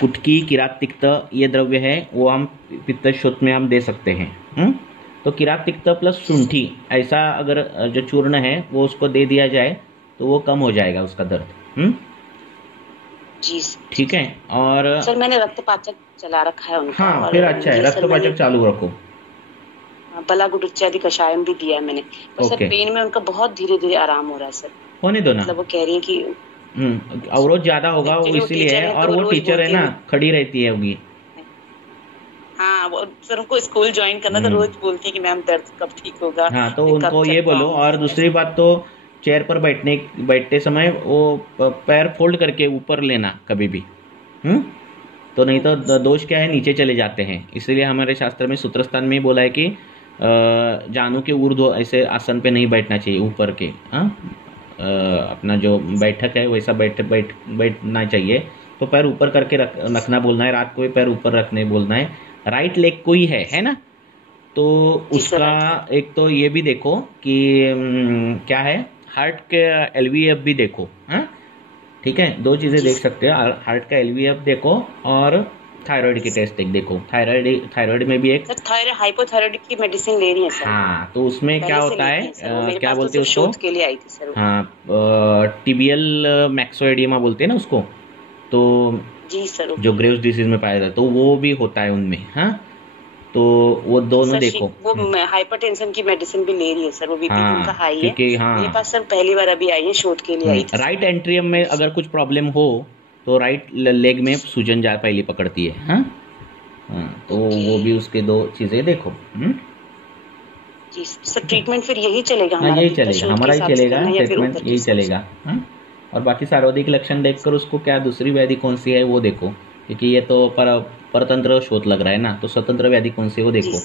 कुटकी, किरात तिक्त, ये द्रव्य है वो हम पित्त शोथ में हम दे सकते हैं। तो किरात तिक्त प्लस शुंठी, ऐसा अगर जो चूर्ण है वो उसको दे दिया जाए तो वो कम हो जाएगा उसका दर्द। जी ठीक है। और सर मैंने रक्तपाचक चला रखा है उनका। हाँ, फिर अच्छा है, रक्तपाचक चालू रखो। बला गुडुच्चादि कषायम भी दिया है मैंने। तो सर पेन में उनका बहुत धीरे धीरे आराम हो रहा है सर। होने दो ना, मतलब वो कह रही है कि अवरोध ज्यादा होगा वो इसीलिए है। और वो टीचर है ना, खड़ी रहती है होगी। हाँ, वो सर उनको स्कूल ज्वाइन करना, तो रोज बोलती है कि मैम दर्द कब ठीक होगा। हाँ, तो उनको ये बोलो। और दूसरी बात तो चेयर पर बैठते समय वो पैर फोल्ड करके ऊपर लेना कभी भी। तो नहीं तो दोष क्या है, नीचे चले जाते हैं। इसलिए हमारे शास्त्र में सूत्रस्थान में बोला है कि जानु के ऊर्ध्व ऐसे आसन पे नहीं बैठना चाहिए, ऊपर के। अपना जो बैठक है वैसा बैठना चाहिए। तो पैर ऊपर करके रखना बोलना है, रात को भी पैर ऊपर रखने बोलना है। राइट लेग को ही है ना? तो उसका एक तो ये भी देखो कि क्या है, हार्ट के एलवीएफ भी देखो। ठीक है, 2 चीजें देख सकते हो, हार्ट का एलवीएफ देखो और थायराइड की टेस्ट देखो। थायराइड में भी एक हाइपोथायराइड की मेडिसिन ले रही है सर। हाँ, तो उसमें क्या होता है, क्या बोलते हैं उसको, के लिए आई थी सर। हाँ, टिबियल मैक्सोएडियमा बोलते हैं ना उसको। तो जी सर, जो ग्रेव्स डिसीज में पाया जाता है, तो वो भी होता है उनमें। हाँ, तो वो दोनों देखो। वो हाइपरटेंशन की मेडिसिन भी ले रही है सर, वो बीपी उनका हाई है। मेरे पास सर पहली बार अभी आई है, शोध के लिए आई थी। राइट एंट्रियम में अगर कुछ प्रॉब्लम हो तो राइट लेग में सूजन पहले पकड़ती है। हाँ, तो वो भी उसके 2 चीजें देखो। जी सर, ट्रीटमेंट फिर यही चलेगा? हाँ, यही चलेगा, हमारा ही चलेगा ट्रीटमेंट, यही चलेगा। और बाकी सार्वधिक लक्षण देखकर उसको क्या दूसरी व्याधि कौन सी है वो देखो, क्योंकि ये तो परतंत्र शोथ लग रहा है ना, तो स्वतंत्र व्याधि कौन सी है वो देखो।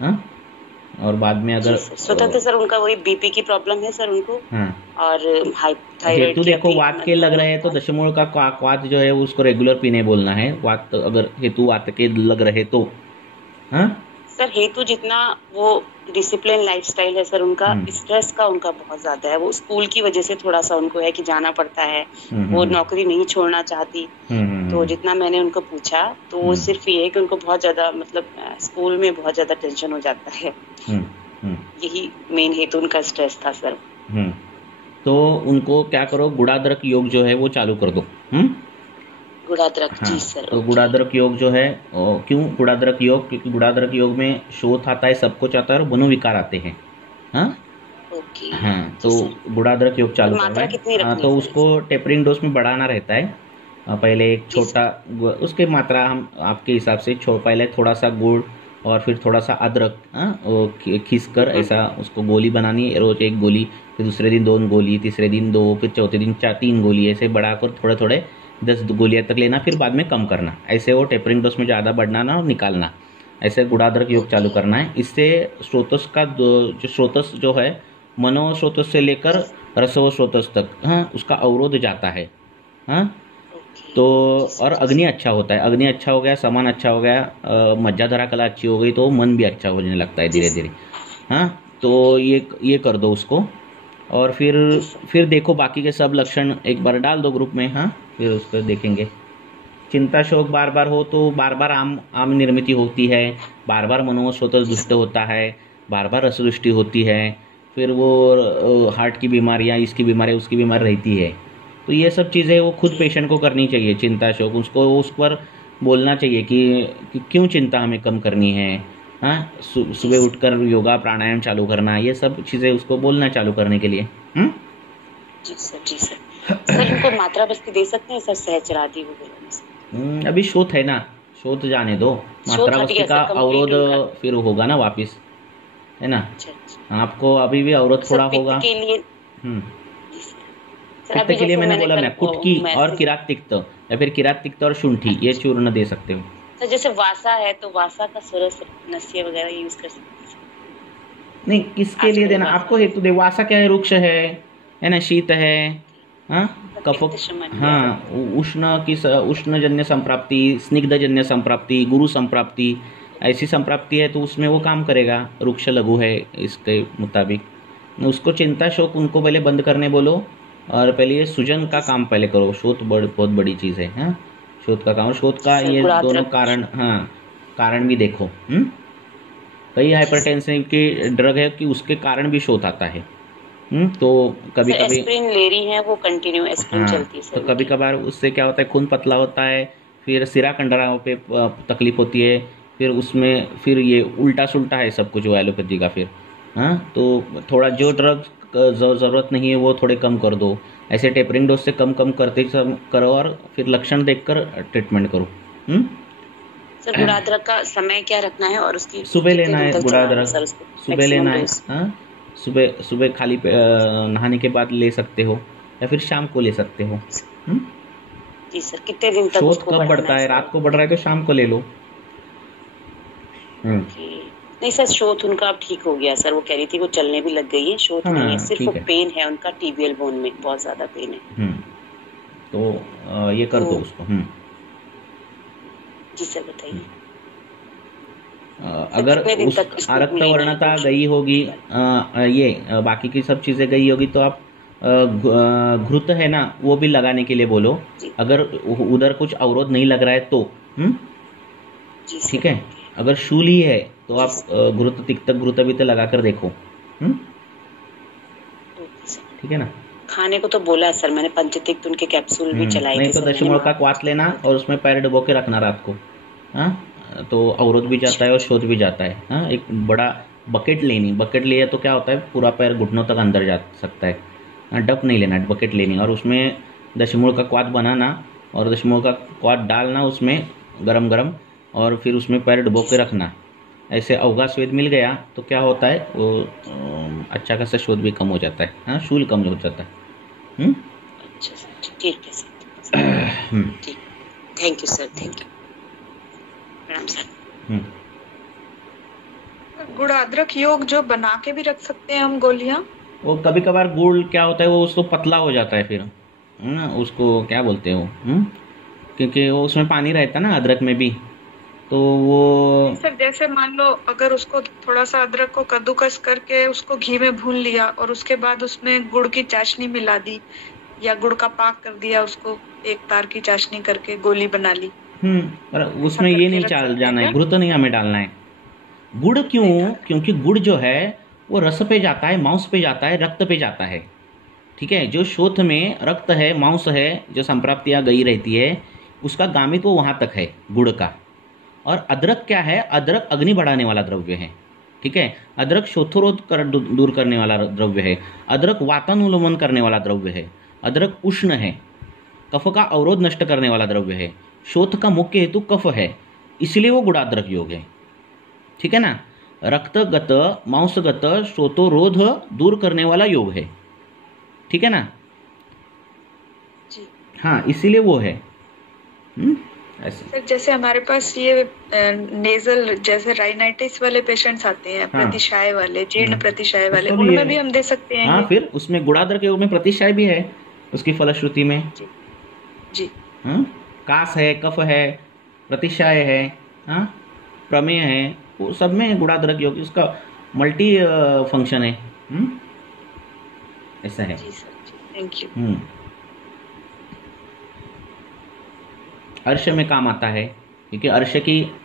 हाँ, और बाद में अगर स्वतंत्र सर उनका वही बीपी की प्रॉब्लम है सर उनको। और थायराइड हेतु देखो, वात के लग रहे हैं तो दशमूल का क्वाथ जो है उसको रेगुलर पीने बोलना है। वात अगर हेतु वात के लग रहे तो सर हेतु जितना वो डिसिप्लिन लाइफस्टाइल है सर उनका, स्ट्रेस का उनका बहुत ज्यादा है। वो स्कूल की वजह से थोड़ा सा उनको है कि जाना पड़ता है, वो नौकरी नहीं छोड़ना चाहती। तो जितना मैंने उनको पूछा तो वो सिर्फ ये है कि उनको बहुत ज्यादा मतलब स्कूल में बहुत ज्यादा टेंशन हो जाता है। यही मेन हेतु उनका स्ट्रेस था सर। तो उनको क्या करो, गुणाद्रक योग जो है वो चालू कर दो। गुड़ादरक, हाँ, जी सर। तो गुड़ादरक योग जो है, क्यों गुड़ादरक योग? क्योंकि गुड़ादरक योग में शोथ आता है, सब कुछ आता है और मनोविकार आते हैं। हाँ ओके। हाँ, तो गुड़ादरक योग चालू करना मात्रा कितनी है। रखनी तो है उसको टेपरिंग डोज में बढ़ाना रहता है। पहले एक छोटा उसके मात्रा हम आपके हिसाब से पहले थोड़ा सा गुड़ और फिर थोड़ा सा अदरक, वो खींच कर ऐसा उसको गोली बनानी है। रोज एक गोली, फिर दूसरे दिन 2 गोली, तीसरे दिन 2, फिर चौथे दिन 3 गोली, ऐसे बढ़ाकर थोड़े थोड़े 10 गोलियां तक लेना, फिर बाद में कम करना। ऐसे वो टेपरिंग डोज में ज़्यादा बढ़ाना और निकालना, ऐसे गुड़ादरक योग चालू करना है। इससे स्रोतस का जो स्रोतस जो है, मनोस्रोतस से लेकर रसव स्रोतस तक, हाँ, उसका अवरोध जाता है। हाँ, तो और अग्नि अच्छा होता है। अग्नि अच्छा हो गया, समान अच्छा हो गया, मज्जाधारा कला अच्छी हो गई, तो मन भी अच्छा होने लगता है धीरे धीरे। हाँ, तो ये कर दो उसको, और फिर देखो बाकी के सब लक्षण एक बार डाल दो ग्रुप में। हाँ, फिर उसको देखेंगे। चिंता शोक बार बार हो तो बार बार आम निर्मिति होती है, बार बार मनोस्रोतस दुष्ट होता है, बार बार रसदृष्टि होती है, फिर वो हार्ट की बीमारियाँ, इसकी बीमारी, उसकी बीमारी रहती है। तो ये सब चीज़ें वो खुद पेशेंट को करनी चाहिए। चिंता शोक उसको उस पर बोलना चाहिए कि क्यों चिंता हमें कम करनी है। हाँ, सुबह उठकर योगा प्राणायाम चालू करना, ये सब चीज़ें उसको बोलना चालू करने के लिए। जी सर, जी सर। सर उनको मात्रा बस की दे सकते हैं सर, सहचरादी वगैरह? अभी शोथ है ना, शोथ जाने दो, मात्रा बस्ती का अवरोध फिर होगा ना वापिस, है ना। आपको अभी भी अवरोध थोड़ा होगा के लिए। पित्त के लिए मैंने बोला ना, कुटकी और किरात तिक्त, या फिर किरात तिक्त और शुंठी, ये चूर्ण दे सकते हो। तो जैसे वासा है तो वासा का सरस नस्य वगैरह यूज कर सकते हैं? नहीं, किसके लिए देना आपको? हेतु दे। वासा क्या है? वृक्ष है ना, शीत है, हाँ, कफ, हाँ, उष्णजन्य संप्राप्ति, स्निग्धजन्य संप्राप्ति, गुरु संप्राप्ति, ऐसी संप्राप्ति है तो उसमें वो काम करेगा। वृक्ष लघु है इसके मुताबिक। उसको चिंता शोक उनको पहले बंद करने बोलो, और पहले ये सुजन का काम पहले करो। शोथ बहुत बड़ी चीज़ है। हाँ, शोथ का काम, शोथ का ये दोनों कारण, हाँ, कारण भी देखो। कई हाइपरटेंशन की ड्रग है कि उसके कारण भी शोथ आता है। तो कभी कभी एस्प्रिन ले रही है, वो कंटिन्यू एस्प्रिन चलती है, तो कभी कभार उससे क्या होता है, खून पतला होता है, फिर सिरा कंडराओं पे तकलीफ होती है, फिर उसमें फिर ये उल्टा सुल्टा है सब कुछ एलोपैथी का। फिर हाँ, तो थोड़ा जो ड्रग ज़रूरत नहीं है वो थोड़े कम कर दो। ऐसे टेपरिंग डोज से कम करते करो, और फिर लक्षण देखकर ट्रीटमेंट करो। सर गुड़ादरक का समय क्या रखना है, और उसकी सुबह लेना है गुड़ादरक, सुबह लेना है। हाँ, सुबह खाली नहाने के बाद ले सकते हो, या फिर शाम को ले सकते हो। जी सर। कितने दिन तक शोथ कब बढ़ता है? रात को बढ़ रहा है तो शाम को ले लो। नहीं सर, शोथ उनका अब ठीक हो गया सर, वो कह रही थी वो चलने भी लग गई है। शोथ नहीं है, सिर्फ पेन है उनका, टिबियल बोन में बहुत ज्यादा पेन है। तो ये कर दो उसको। जी सर, बताइए। अगर उस आरक्त वर्णता गई होगी, ये बाकी की सब चीजें गई होगी, तो आप घृत है ना, वो भी लगाने के लिए बोलो। अगर उधर कुछ अवरोध नहीं लग रहा है तो ठीक है। अगर शूली है तो आप घृत तिक्त घृत भी तो लगा कर देखो। ठीक है ना। खाने को तो बोला सर मैंने, पंचतिक्त उनके कैप्सूल भी चलाए थे। नहीं तो दशमूल का क्वाथ लेना और उसमें पैर डुबो के रखना रात को। हाँ, तो अवरोध भी जाता है और शोध भी जाता है। हाँ, एक बड़ा बकेट लेनी, बकेट लिया तो क्या होता है, पूरा पैर घुटनों तक अंदर जा सकता है। डप नहीं लेना, बकेट लेनी, और उसमें दशमूल का क्वाथ बनाना, और दशमूल का क्वाथ डालना उसमें गरम गरम, और फिर उसमें पैर डुबो के रखना। ऐसे अवगा स्वेद मिल गया तो क्या होता है, वो अच्छा खासा शोध भी कम हो जाता है। हाँ, शूल कम हो जाता है। अच्छा सर, ठीक है सर, ठीक, thank you sir, thank you, प्रणाम सर। गुड़ अदरक योग जो बना के भी रख सकते हैं हम गोलियां। वो कभी कभार गुड़ क्या होता है, वो उसको पतला हो जाता है, फिर ना उसको क्या बोलते हो, क्योंकि वो उसमें पानी रहता है ना अदरक में भी, तो वो सर जैसे मान लो अगर उसको थोड़ा सा अदरक को कद्दूकस करके उसको घी में भून लिया और उसके बाद उसमें गुड़ की चाशनी मिला दी या गुड़ का पाक कर दिया, उसको एक तार की चाशनी करके गोली बना ली। पर उसमें ये नहीं चाल जाना है, गुड़ तो नहीं हमें डालना है। गुड़ क्यों? क्योंकि गुड़ जो है वो रस पे जाता है, मांस पे जाता है, रक्त पे जाता है। ठीक है, जो शोथ में रक्त है, मांस है, जो संप्राप्तियाँ गई रहती है, उसका गामित्व वो वहाँ तक है गुड़ का। और अदरक क्या है, अदरक अग्नि बढ़ाने वाला द्रव्य है, ठीक है। अदरक शोथोरोध दूर करने वाला द्रव्य है। अदरक वातानुलोमन करने वाला द्रव्य है। अदरक उष्ण है, कफ का अवरोध नष्ट करने वाला द्रव्य है। शोथ का मुख्य हेतु कफ है, इसलिए वो गुणाद्रक योग है, ठीक है ना। रक्तगत मांसगत शोथोरोध दूर करने वाला योग है, ठीक है ना जी। हाँ, इसीलिए वो है। ऐसे सर जैसे हमारे पास ये नेजल जैसे राइनाइटिस वाले पेशेंट्स आते हैं, प्रतिशाय वाले, जीर्ण प्रतिशाय वाले, उनमें भी हम दे सकते हैं। हाँ, फिर उसमें गुणाद्रक योग में प्रतिशाय भी है उसकी फलश्रुति में। जी। कास है, कफ है, प्रतिशाय है, प्रमेय है, वो सब में गुणाद्रक योग उसका मल्टी फंक्शन है। ऐसा है। जी सर, थैंक यू। अर्श में काम आता है, क्योंकि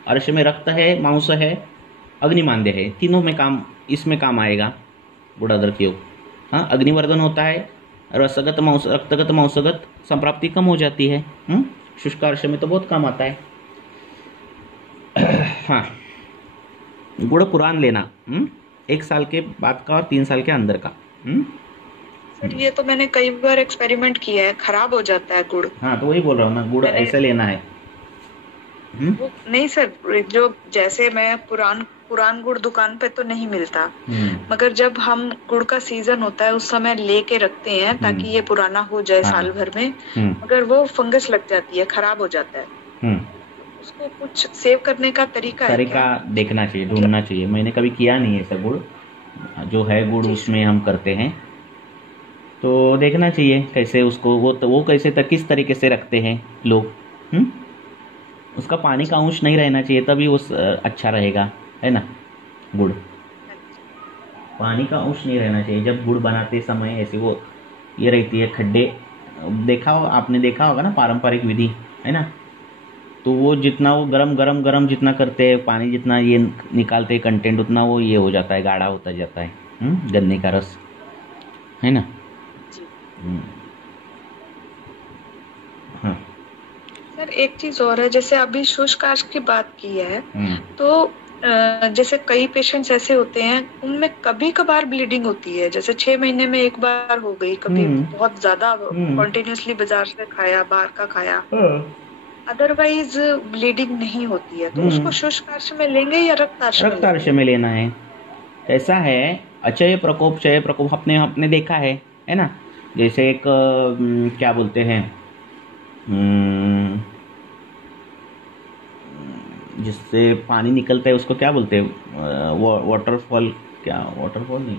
अर्श में रक्त है, मांस है, अग्निमांद्य है, तीनों में काम, इसमें काम आएगा गुणाद्रक योग। हाँ, अग्निवर्धन होता है, रसगत मांस, रक्तगत मांसगत संप्राप्ति कम हो जाती है। शुष्क अर्श में तो बहुत काम आता है। हाँ, गुड़ पुरान लेना 1 साल के बाद का और 3 साल के अंदर का। सर ये तो मैंने कई बार एक्सपेरिमेंट किया है, खराब हो जाता है गुड़। हाँ, तो वही बोल रहा हूँ ना, गुड़ ऐसे लेना है। नहीं सर, जो जैसे मैं पुरान गुड़ दुकान पे तो नहीं मिलता, मगर जब हम गुड़ का सीजन होता है उस समय लेके रखते हैं ताकि ये पुराना हो जाए साल भर में, मगर वो फंगस लग जाती है, खराब हो जाता है। उसको कुछ सेव करने का तरीका देखना चाहिए, ढूंढना चाहिए। मैंने कभी किया नहीं है ऐसा। गुड़ जो है गुड़ उसमें हम करते हैं, तो देखना चाहिए कैसे उसको वो कैसे किस तरीके से रखते हैं लोग। उसका पानी का अंश नहीं रहना चाहिए, तभी वो अच्छा रहेगा, है ना। गुड़ पानी का अंश नहीं रहना चाहिए। जब गुड़ बनाते समय ऐसे वो ये रहती है खड्डे, आपने देखा होगा ना पारंपरिक विधि, है ना। तो वो जितना वो गरम जितना करते हैं, पानी जितना ये निकालते हैं कंटेंट, उतना वो ये हो जाता है, गाढ़ा होता जाता है गन्ने का रस, है ना। हाँ सर एक चीज और है, जैसे अभी शुष्क अर्श की बात की है, तो जैसे कई पेशेंट्स ऐसे होते हैं उनमें कभी कभार ब्लीडिंग होती है, जैसे 6 महीने में एक बार हो गई, कभी बहुत ज्यादा कॉन्टिन्यूसली बाजार से खाया, बाहर का खाया, अदरवाइज ब्लीडिंग नहीं होती है, तो उसको शुष्क अर्श में लेंगे या रक्त अर्श में लेना है। ऐसा है, अचय प्रकोप चय प्रकोप आपने देखा है ना। जैसे एक क्या बोलते हैं, जिससे पानी निकलता है उसको क्या बोलते हैं, वाटरफॉल, क्या वाटरफॉल नहीं,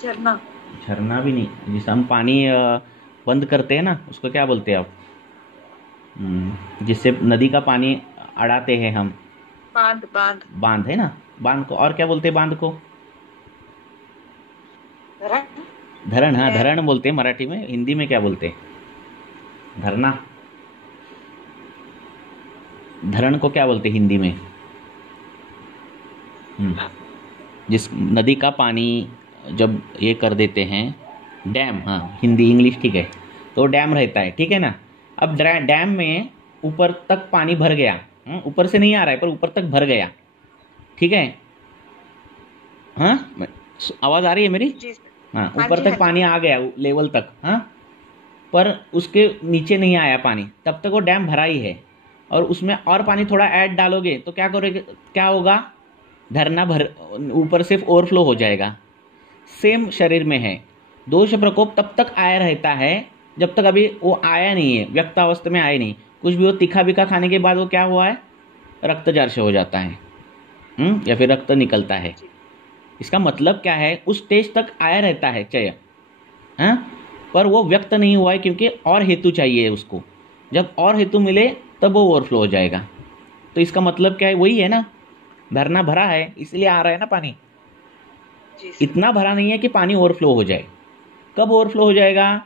झरना भी नहीं, जिससे हम पानी बंद करते हैं ना, उसको क्या बोलते हैं आप, जिससे नदी का पानी अड़ाते हैं हम, बांध है ना। बांध को और क्या बोलते हैं, बांध को धरण। हाँ, धरण बोलते हैं मराठी में। हिंदी में क्या बोलते हैं, धरना। धरण को क्या बोलते हैं हिंदी में, जिस नदी का पानी जब ये कर देते हैं, डैम। हाँ, हिंदी इंग्लिश ठीक है, तो डैम रहता है, ठीक है ना। अब डैम में ऊपर तक पानी भर गया, ऊपर से नहीं आ रहा है पर ऊपर तक भर गया, ठीक है। हाँ, आवाज आ रही है मेरी? हाँ, ऊपर तक पानी आ गया लेवल तक, हाँ, पर उसके नीचे नहीं आया पानी, तब तक वो डैम भरा ही है। और उसमें और पानी थोड़ा ऐड डालोगे तो क्या होगा, धरना ऊपर से ओवरफ्लो हो जाएगा। सेम शरीर में है, दोष प्रकोप तब तक आया रहता है जब तक अभी वो आया नहीं है, व्यक्त अवस्था में आया नहीं। कुछ भी वो तीखा बीखा खाने के बाद वो क्या हुआ है, रक्तजर्श हो जाता है, या फिर रक्त निकलता है। इसका मतलब क्या है, उस स्टेज तक आया रहता है चय, हाँ, पर वो व्यक्त नहीं हुआ है क्योंकि और हेतु चाहिए उसको। जब और हेतु मिले तब वो ओवरफ्लो हो जाएगा। तो इसका मतलब क्या है, वही है ना, धरना भरा है इसलिए आ रहा है ना पानी। इतना भरा नहीं है कि पानी ओवरफ्लो हो जाए। कब ओवरफ्लो हो जाएगा,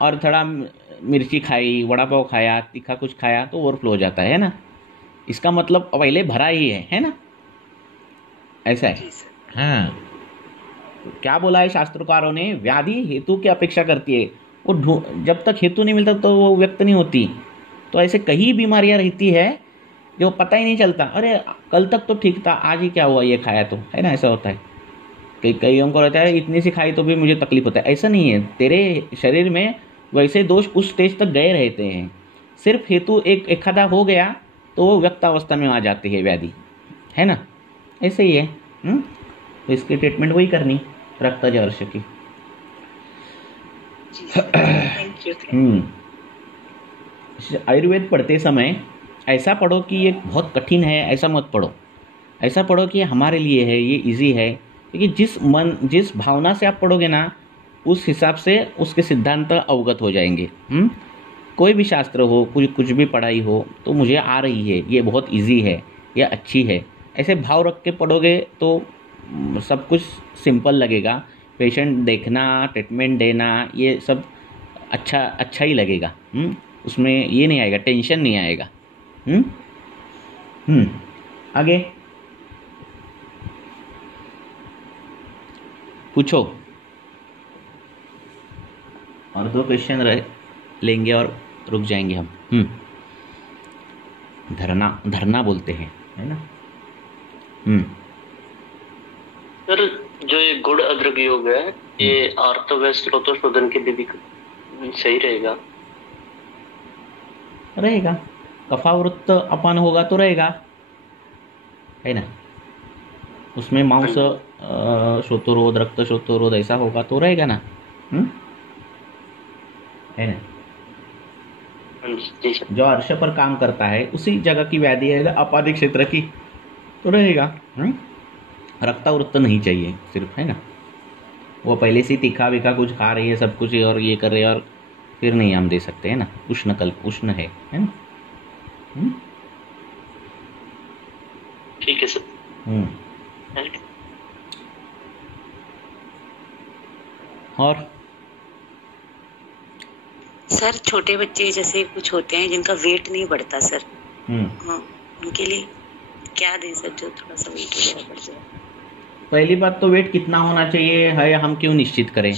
और थोड़ा मिर्ची खाई, वड़ा पाव खाया, तीखा कुछ खाया तो ओवरफ्लो हो जाता है ना। इसका मतलब पहले भरा ही है ना, ऐसा है। हाँ, क्या बोला है शास्त्रकारों ने, व्याधि हेतु की अपेक्षा करती है, वो जब तक हेतु नहीं मिलता तो वो व्यक्त नहीं होती। तो ऐसे कई बीमारियां रहती है जो पता ही नहीं चलता, अरे कल तक तो ठीक था, आज ही क्या हुआ, ये खाया तो, है ना, ऐसा होता है। कईयों को रहता है इतनी सी खाई तो भी मुझे तकलीफ होता है। ऐसा नहीं है, तेरे शरीर में वैसे दोष उस स्टेज तक गए रहते हैं, सिर्फ हेतु एक आधा हो गया तो वो व्यक्त अवस्था में आ जाती है व्याधि, है ना, ऐसे ही है। तो इसकी ट्रीटमेंट वही करनी, रक्त जवर्ष की। आयुर्वेद पढ़ते समय ऐसा पढ़ो कि ये बहुत कठिन है, ऐसा मत पढ़ो। ऐसा पढ़ो कि हमारे लिए है, ये इजी है, क्योंकि जिस भावना से आप पढ़ोगे ना, उस हिसाब से उसके सिद्धांत अवगत हो जाएंगे। कोई भी शास्त्र हो, कुछ भी पढ़ाई हो, तो मुझे आ रही है, ये बहुत इजी है, ये अच्छी है, ऐसे भाव रख के पढ़ोगे तो सब कुछ सिंपल लगेगा। पेशेंट देखना, ट्रीटमेंट देना, ये सब अच्छा ही लगेगा। उसमें ये नहीं आएगा, टेंशन नहीं आएगा। आगे पूछो, और 2 क्वेश्चन लेंगे और रुक जाएंगे हम। धरना बोलते हैं, है ना। सर, जो ये गुड़ अदरक योग है, ये आर्तव व स्रोतोशोधन के लिए भी सही रहेगा? कफावृत्त अपान होगा तो रहेगा, है ना। उसमें मांस श्रोतोरोध, रक्त श्रोतोरोध ऐसा होगा तो रहेगा ना, है ना। जो अर्श पर काम करता है उसी जगह की व्याधि है, अपादिक क्षेत्र की, तो रहेगा। रक्तावृत्त नहीं चाहिए सिर्फ, है ना। वो पहले से तीखा विखा कुछ खा रही है, सब कुछ और ये कर रहे हैं, और फिर नहीं हम दे सकते, है ना। उष्ण है ना। ठीक है सर। और सर, छोटे बच्चे जैसे कुछ होते हैं जिनका वेट नहीं बढ़ता सर, उनके लिए क्या दें सर, जो थोड़ा सा वेट वगैरह बढ़ जाए? पहली बात तो वेट कितना होना चाहिए है हम क्यों निश्चित करें,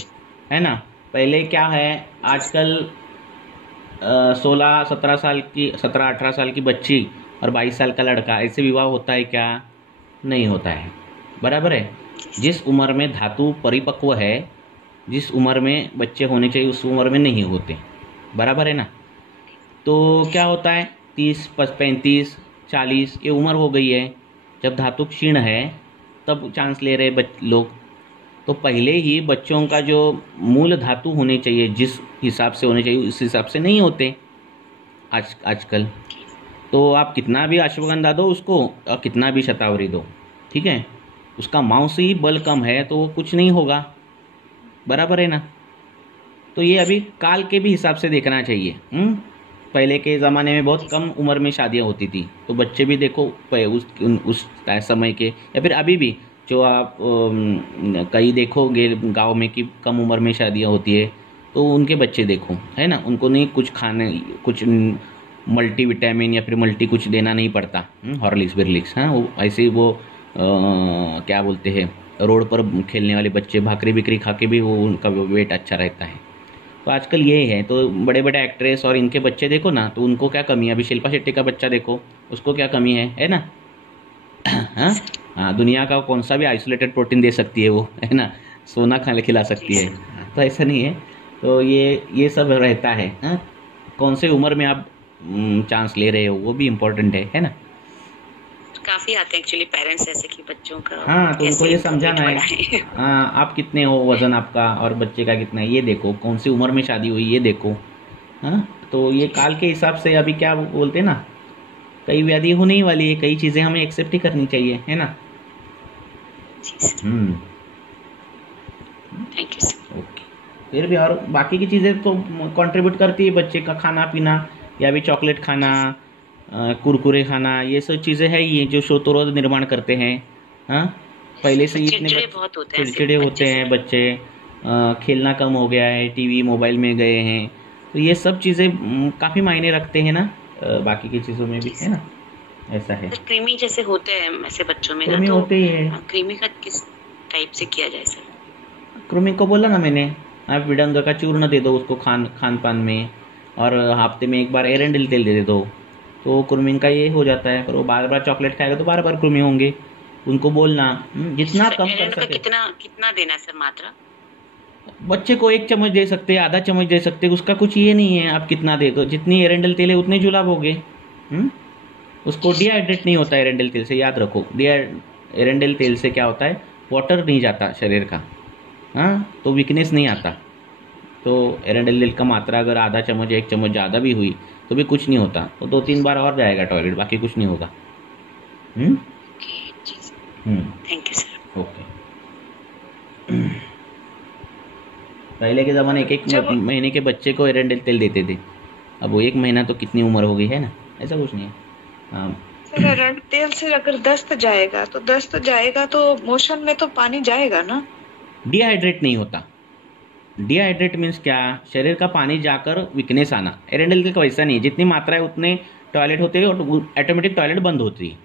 है ना। पहले क्या है, आजकल 16-17 साल की, 17-18 साल की बच्ची और 22 साल का लड़का, ऐसे विवाह होता है क्या? नहीं होता है, बराबर है। जिस उम्र में धातु परिपक्व है, जिस उम्र में बच्चे होने चाहिए उस उम्र में नहीं होते, बराबर है ना। तो क्या होता है, 30, 35, 40 ये उम्र हो गई है, जब धातु क्षीण है तब चांस ले रहे लोग। तो पहले ही बच्चों का जो मूल धातु होने चाहिए, जिस हिसाब से होने चाहिए उस हिसाब से नहीं होते आजकल। तो आप कितना भी अश्वगंधा दो उसको और कितना भी शतावरी दो, ठीक है, उसका मांसी बल कम है तो वो कुछ नहीं होगा, बराबर है ना। तो ये अभी काल के भी हिसाब से देखना चाहिए। पहले के ज़माने में बहुत कम उम्र में शादियां होती थी, तो बच्चे भी देखो उस समय के, या फिर अभी भी जो आप कहीं देखोगे गांव में कि कम उम्र में शादियां होती है, तो उनके बच्चे देखो, है ना, उनको नहीं कुछ खाने, कुछ मल्टीविटामिन या फिर मल्टी कुछ देना नहीं पड़ता, हॉर्लिक्स बिरलिक्स, हाँ, वो ऐसे वो क्या बोलते हैं, रोड पर खेलने वाले बच्चे भाकरी बिक्री खा के भी वो उनका वेट अच्छा रहता है। तो आजकल ये है। तो बड़े बड़े एक्ट्रेस और इनके बच्चे देखो ना, तो उनको क्या कमी है। अभी शिल्पा शेट्टी का बच्चा देखो, उसको क्या कमी है ना। हाँ, दुनिया का कौन सा भी आइसोलेटेड प्रोटीन दे सकती है वो, है ना, सोना खिला सकती है। तो ऐसा नहीं है। तो ये सब रहता है। हाँ, कौन से उम्र में आप चांस ले रहे हो वो भी इम्पोर्टेंट है ना। काफी आते हैं एक्चुअली पेरेंट्स ऐसे कि बच्चों का, हाँ, तो उनको ये समझाना है, हाँ, आप कितने हो, वजन आपका और बच्चे का कितना है ये देखो, कौन सी उम्र में शादी हुई ये देखो। हाँ, तो ये काल के हिसाब से अभी क्या बोलते हैं ना, कई व्याधि होने ही वाली है, कई चीजें हमें एक्सेप्ट ही करनी चाहिए, है ना। Thank you. ओके, फिर भी और बाकी की चीजें तो कंट्रीब्यूट करती है, बच्चे का खाना पीना या भी चॉकलेट खाना, कुरकुरे खाना, ये सब चीज़ें है ये जो श्रोतरोध निर्माण करते हैं। हाँ, पहले से इतने चिड़चिड़े होते हैं बच्चे, खेलना कम हो गया है, टीवी मोबाइल में गए हैं, तो ये सब चीज़ें काफ़ी मायने रखते हैं ना, बाकी की चीज़ों में भी, है ना, ऐसा है। क्रीमी जैसे होते हैं ऐसे बच्चों में, क्रीमी होते ही है। क्रीमी का किस टाइप से किया जाए सर? क्रीमी को बोला ना मैंने, आप विडंग का चूर्ण दे दो उसको खान पान में, और हफ्ते में एक बार एरेंडल तेल दे दो, तो कृमि का ये हो जाता है। पर वो बार बार चॉकलेट खाएगा तो बार बार कृमि होंगे। उनको बोलना जितना कम कर सके। कितना देना सर मात्रा? बच्चे को 1 चम्मच दे सकते हैं, आधा चम्मच दे सकते हैं, उसका कुछ ये नहीं है आप कितना दे दो। जितनी एरेंडल तेल है उतने जुलाबोगे। उसको डिहाइड्रेट नहीं होता एरेंडल तेल से, याद रखो। एरेंडल तेल से क्या होता है, वाटर नहीं जाता शरीर का, तो वीकनेस नहीं आता। तो एरेंडल तेल का मात्रा अगर आधा चम्मच 1 चम्मच ज़्यादा भी हुई तो भी कुछ नहीं होता, तो 2-3 बार और जाएगा टॉयलेट, बाकी कुछ नहीं होगा। Thank you sir. ओके। पहले के ज़माने 1 महीने के बच्चे को एरेंडल तेल देते थे, अब वो 1 महीना तो कितनी उम्र हो गई है ना, ऐसा कुछ नहीं है। सर एरेंडल तेल से अगर दस्त जाएगा तो मोशन में तो पानी जाएगा ना। डिहाइड्रेट नहीं होता। डिहाइड्रेट मीन्स क्या, शरीर का पानी जाकर वीकनेस आना। एरेंडल तेल का वैसा नहीं है, जितनी मात्रा है उतने टॉयलेट होते हैं और ऑटोमेटिक टॉयलेट बंद होती है।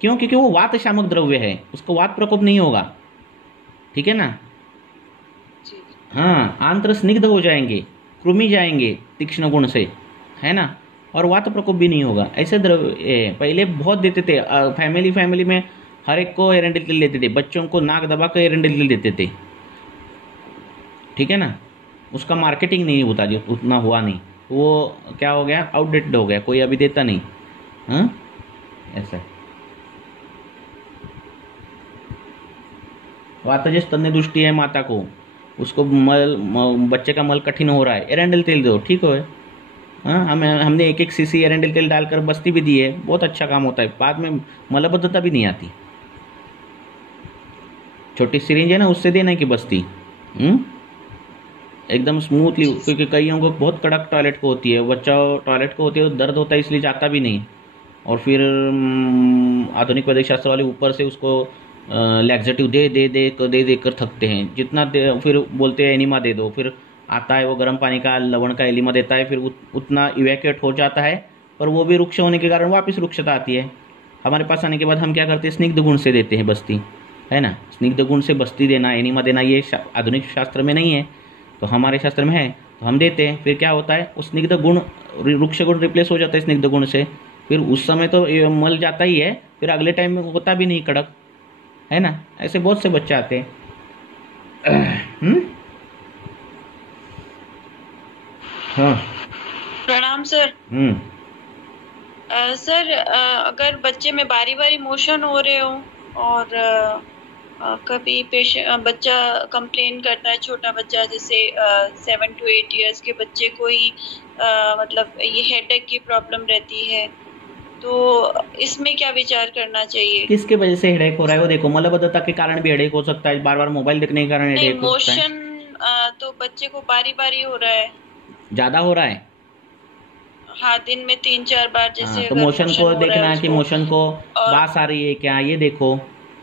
क्यों? क्योंकि वो वात शामक द्रव्य है, उसको वात प्रकोप नहीं होगा, ठीक है ना। हाँ, आंत्र स्निग्ध हो जाएंगे, कृमि जाएंगे तीक्ष्ण गुण से, है ना, और वात प्रकोप भी नहीं होगा। ऐसे द्रव्य पहले बहुत देते थे, फैमिली में हर एक को एरेंडल तेल देते थे, बच्चों को नाक दबा कर एरेंडल तेल देते थे, ठीक है ना। उसका मार्केटिंग नहीं होता, जो उतना हुआ नहीं, वो क्या हो गया, आउटडेटेड हो गया, कोई अभी देता नहीं। ऐसा वातज स्तन्य दृष्टि है माता को, उसको बच्चे का मल कठिन हो रहा है, एरेंडल तेल दो, ठीक है। हमने 1-1 सीसी एरेंडल तेल डालकर बस्ती भी दी है, बहुत अच्छा काम होता है, बाद में मलबद्धता भी नहीं आती। छोटी सिरिंज है ना, उससे देना की बस्ती एकदम स्मूथली, क्योंकि कईयों को बहुत कड़क टॉयलेट को होती है, बच्चा टॉयलेट को होती है, दर्द होता है इसलिए जाता भी नहीं, और फिर आधुनिक वैदिक शास्त्र वाले ऊपर से उसको लैक्सेटिव दे कर थकते हैं, जितना फिर बोलते हैं एनिमा दे दो, फिर आता है वो गर्म पानी का लवण का एनिमा देता है, फिर उतना इवैक्यूएट हो जाता है, पर वो भी रुक्ष होने के कारण वापस रुक्षता आती है। हमारे पास आने के बाद हम क्या करते हैं, स्निग्ध गुण से देते हैं बस्ती, है ना। स्निग्ध गुण से बस्ती देना, एनिमा देना, ये आधुनिक शास्त्र में नहीं है, तो हमारे शास्त्र में है, तो हम देते हैं। फिर क्या होता है, उस स्निग्ध गुण, रुक्ष गुण रिप्लेस हो जाता है स्निग्ध गुण से, फिर उस समय तो मल जाता ही है, फिर अगले टाइम में होता भी नहीं कड़क, है ना। ऐसे बहुत से बच्चे आते हैं। हाँ, प्रणाम सर। सर अगर बच्चे में बारी बारी मोशन हो रहे हो और कभी बच्चा कंप्लेन करता है, छोटा बच्चा जैसे 7 to 8 इयर्स के बच्चे को ही मतलब ये हेडेक की प्रॉब्लम रहती है, तो इसमें क्या विचार करना चाहिए? किसके वजह से हेडेक हो रहा है वो देखो। मलबद्धता के कारण भी हेडेक हो सकता है, बार बार मोबाइल देखने के कारण हेडेक हो सकता है। मोशन तो बच्चे को बारी बारी हो रहा है, ज्यादा हो रहा है। हाँ, दिन में 3-4 बार जैसे। तो मोशन को देखना कि मोशन को बास आ रही है क्या, ये देखो।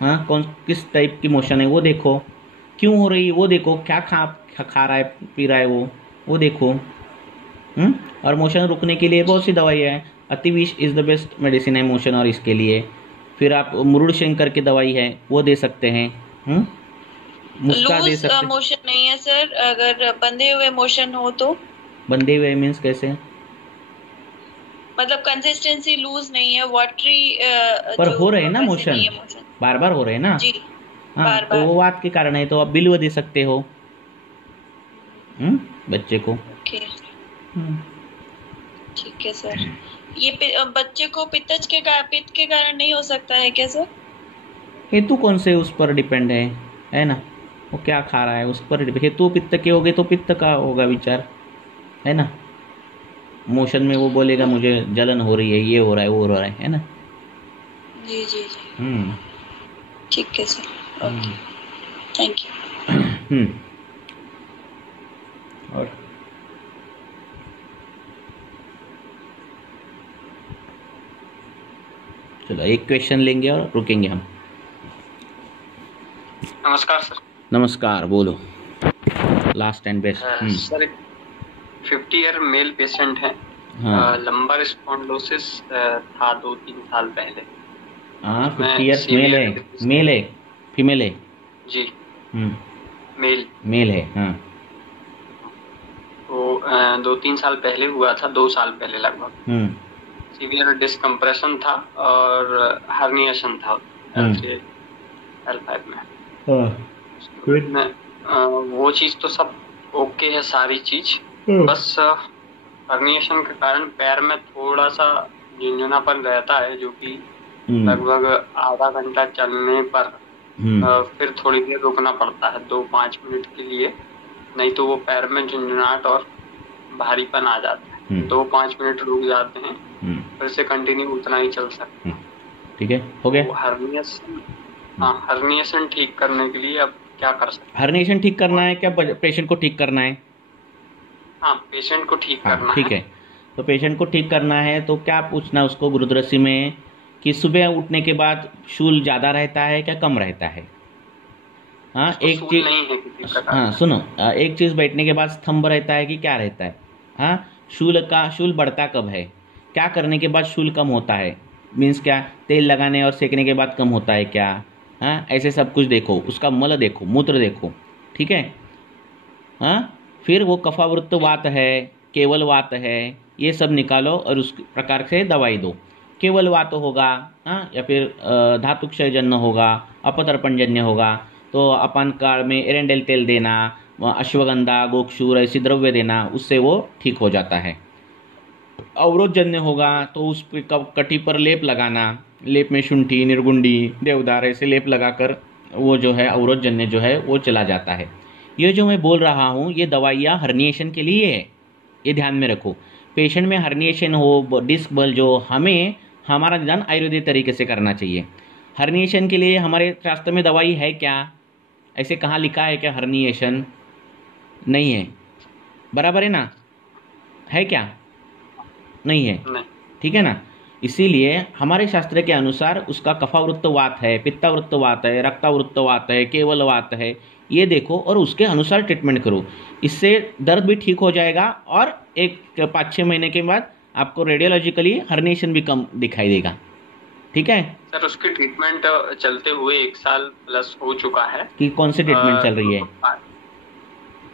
हाँ, किस टाइप की मोशन है वो देखो, क्यों हो रही है वो देखो, क्या खा रहा है पी रहा है वो देखो। और मोशन रुकने के लिए बहुत सी दवाई है। अतिविष इज द बेस्ट मेडिसिन है मोशन, और इसके लिए फिर आप मुरुड़ शंकर की दवाई है वो दे सकते हैं। मुस्का दे सकते। मोशन नहीं है सर, अगर बंधे हुए मोशन हो तो। बंधे हुए मीन्स कैसे? मतलब कंसिस्टेंसी लूज नहीं है, वाटरी पर हो रहे हैं ना मोशन, बार बार हो रहे हैं ना जी। हाँ, तो वो बात के कारण है, तो आप बिल्व दे सकते हो बच्चे को। ठीक है सर। ये बच्चे को पित्त के कारण नहीं हो सकता है क्या सर? हेतु कौन से उस पर डिपेंड है ना, वो क्या खा रहा है उस पर। हेतु पित्त के होगे तो पित्त का होगा विचार, है ना। मोशन में वो बोलेगा मुझे जलन हो रही है, ये हो रहा है, वो हो रहा है ना। जी जी जी। ठीक है सर, ओके, थैंक यू। और चलो एक क्वेश्चन लेंगे और रुकेंगे हम। नमस्कार सर। नमस्कार, बोलो। Last and best. Sir 50 year male patient है। हाँ। लंबर स्पॉन्डिलोसिस था 2-3 साल पहले। हाँ, 50 ईयर्स मेल है फीमेल है? जी। मेल है। हाँ, तो 2-3 साल पहले हुआ था, 2 साल पहले लगभग। सीवियर डिस्कम्प्रेशन था और हर्निएशन था L3 L5 में। वो चीज तो सब ओके है, सारी चीज, बस हर्निएशन के कारण पैर में थोड़ा सा झुंझुनापन रहता है, जो कि लगभग आधा घंटा चलने पर फिर थोड़ी देर रुकना पड़ता है, 2-5 मिनट के लिए, नहीं तो वो पैर में झुंझुनाहट और भारीपन आ जाता है। 2-5 मिनट रुक जाते हैं, फिर से कंटिन्यू उतना ही चल सकते हैं। ठीक है, हो गया। हर्निएशन ठीक करने के लिए अब क्या कर सकते हैं? हर्निएशन ठीक करना है क्या, पेशेंट को ठीक करना है? हाँ, पेशेंट को ठीक करना है। ठीक है, तो पेशेंट को ठीक करना है तो क्या पूछना उसको गुरुदृष्टि में कि सुबह उठने के बाद शूल ज़्यादा रहता है क्या कम रहता है? हाँ, एक चीज, हाँ सुनो, एक चीज़ बैठने के बाद स्तंभ रहता है कि क्या रहता है? हाँ, शूल बढ़ता कब है, क्या करने के बाद शूल कम होता है, मीन्स क्या, तेल लगाने और सेकने के बाद कम होता है क्या? हाँ, ऐसे सब कुछ देखो, उसका मल देखो, मूत्र देखो, ठीक है। हाँ, फिर वो कफावृत्त वात है, केवल वात है, ये सब निकालो और उस प्रकार से दवाई दो। केवल वात होगा, हाँ, या फिर धातु क्षयजन्य होगा, अपतर्पणजन्य होगा, तो अपान काल में एरेंडेल तेल देना, अश्वगंधा, गोक्षूर ऐसी द्रव्य देना, उससे वो ठीक हो जाता है। अवरोधजन्य होगा तो उस कटी पर लेप लगाना, लेप में शुंठी, निर्गुंडी, देवदार ऐसे लेप लगाकर वो जो है अवरोधजन्य जो है वो चला जाता है। ये जो मैं बोल रहा हूँ ये दवाइयाँ हर्निएशन के लिए है, ये ध्यान में रखो। पेशेंट में हर्निएशन हो, डिस्क बल जो, हमें हमारा निदान आयुर्वेदिक तरीके से करना चाहिए। हर्निएशन के लिए हमारे शास्त्र में दवाई है क्या? ऐसे कहाँ लिखा है क्या हर्निएशन? नहीं है, बराबर है ना? है क्या? नहीं है, ठीक है ना। इसीलिए हमारे शास्त्र के अनुसार उसका कफावृत्त वात है, पित्तावृत्त वात है, रक्तावृत्त वात है, केवल वात है, ये देखो और उसके अनुसार ट्रीटमेंट करो। इससे दर्द भी ठीक हो जाएगा और एक 5-6 महीने के बाद आपको रेडियोलॉजिकली हर्निएशन भी कम दिखाई देगा, ठीक है सर। उसकी ट्रीटमेंट चलते हुए 1 साल प्लस हो चुका है। कि कौन सी ट्रीटमेंट चल रही है?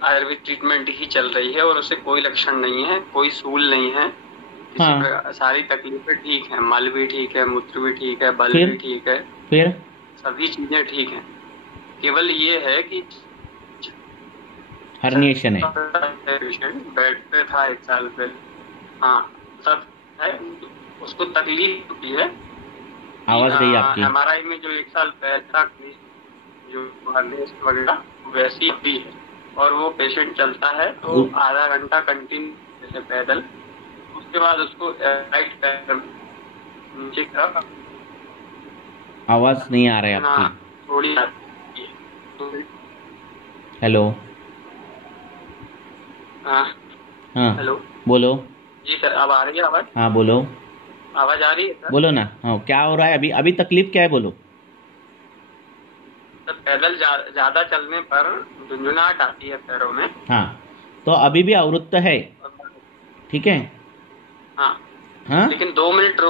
आयुर्वेद ट्रीटमेंट ही चल रही है और उसे कोई लक्षण नहीं है, कोई सूल नहीं है। हाँ, सारी तकलीफें ठीक हैं, मल भी ठीक है, मूत्र भी ठीक है, बल भी ठीक है, फिर सभी चीजें ठीक हैं। केवल ये है कि हर्निएशन है। बेड पे था 1 साल पहले, हाँ सब है, उसको तकलीफ होती है। आवाज गई आपकी। MRI में जो 1 साल पहले था जो हर्निएशन वगैरह वैसी भी है, और वो पेशेंट चलता है तो आधा घंटा कंटिन्यू जैसे पैदल, उसके बाद उसको राइट पैर नीचे की आवाज नहीं आ रही आपकी थोड़ी। हेलो, हाँ हेलो, बोलो। जी सर, अब आ रही है आवाज? हाँ बोलो, आवाज आ रही है सर? बोलो ना। हाँ, क्या हो रहा है अभी? अभी तकलीफ क्या है, बोलो। सर, पैदल ज्यादा चलने पर झुंझुनाहट आती है पैरों में। हाँ, तो अभी भी अवरुत्त है, ठीक है। हाँ, हाँ, लेकिन 2 मिनट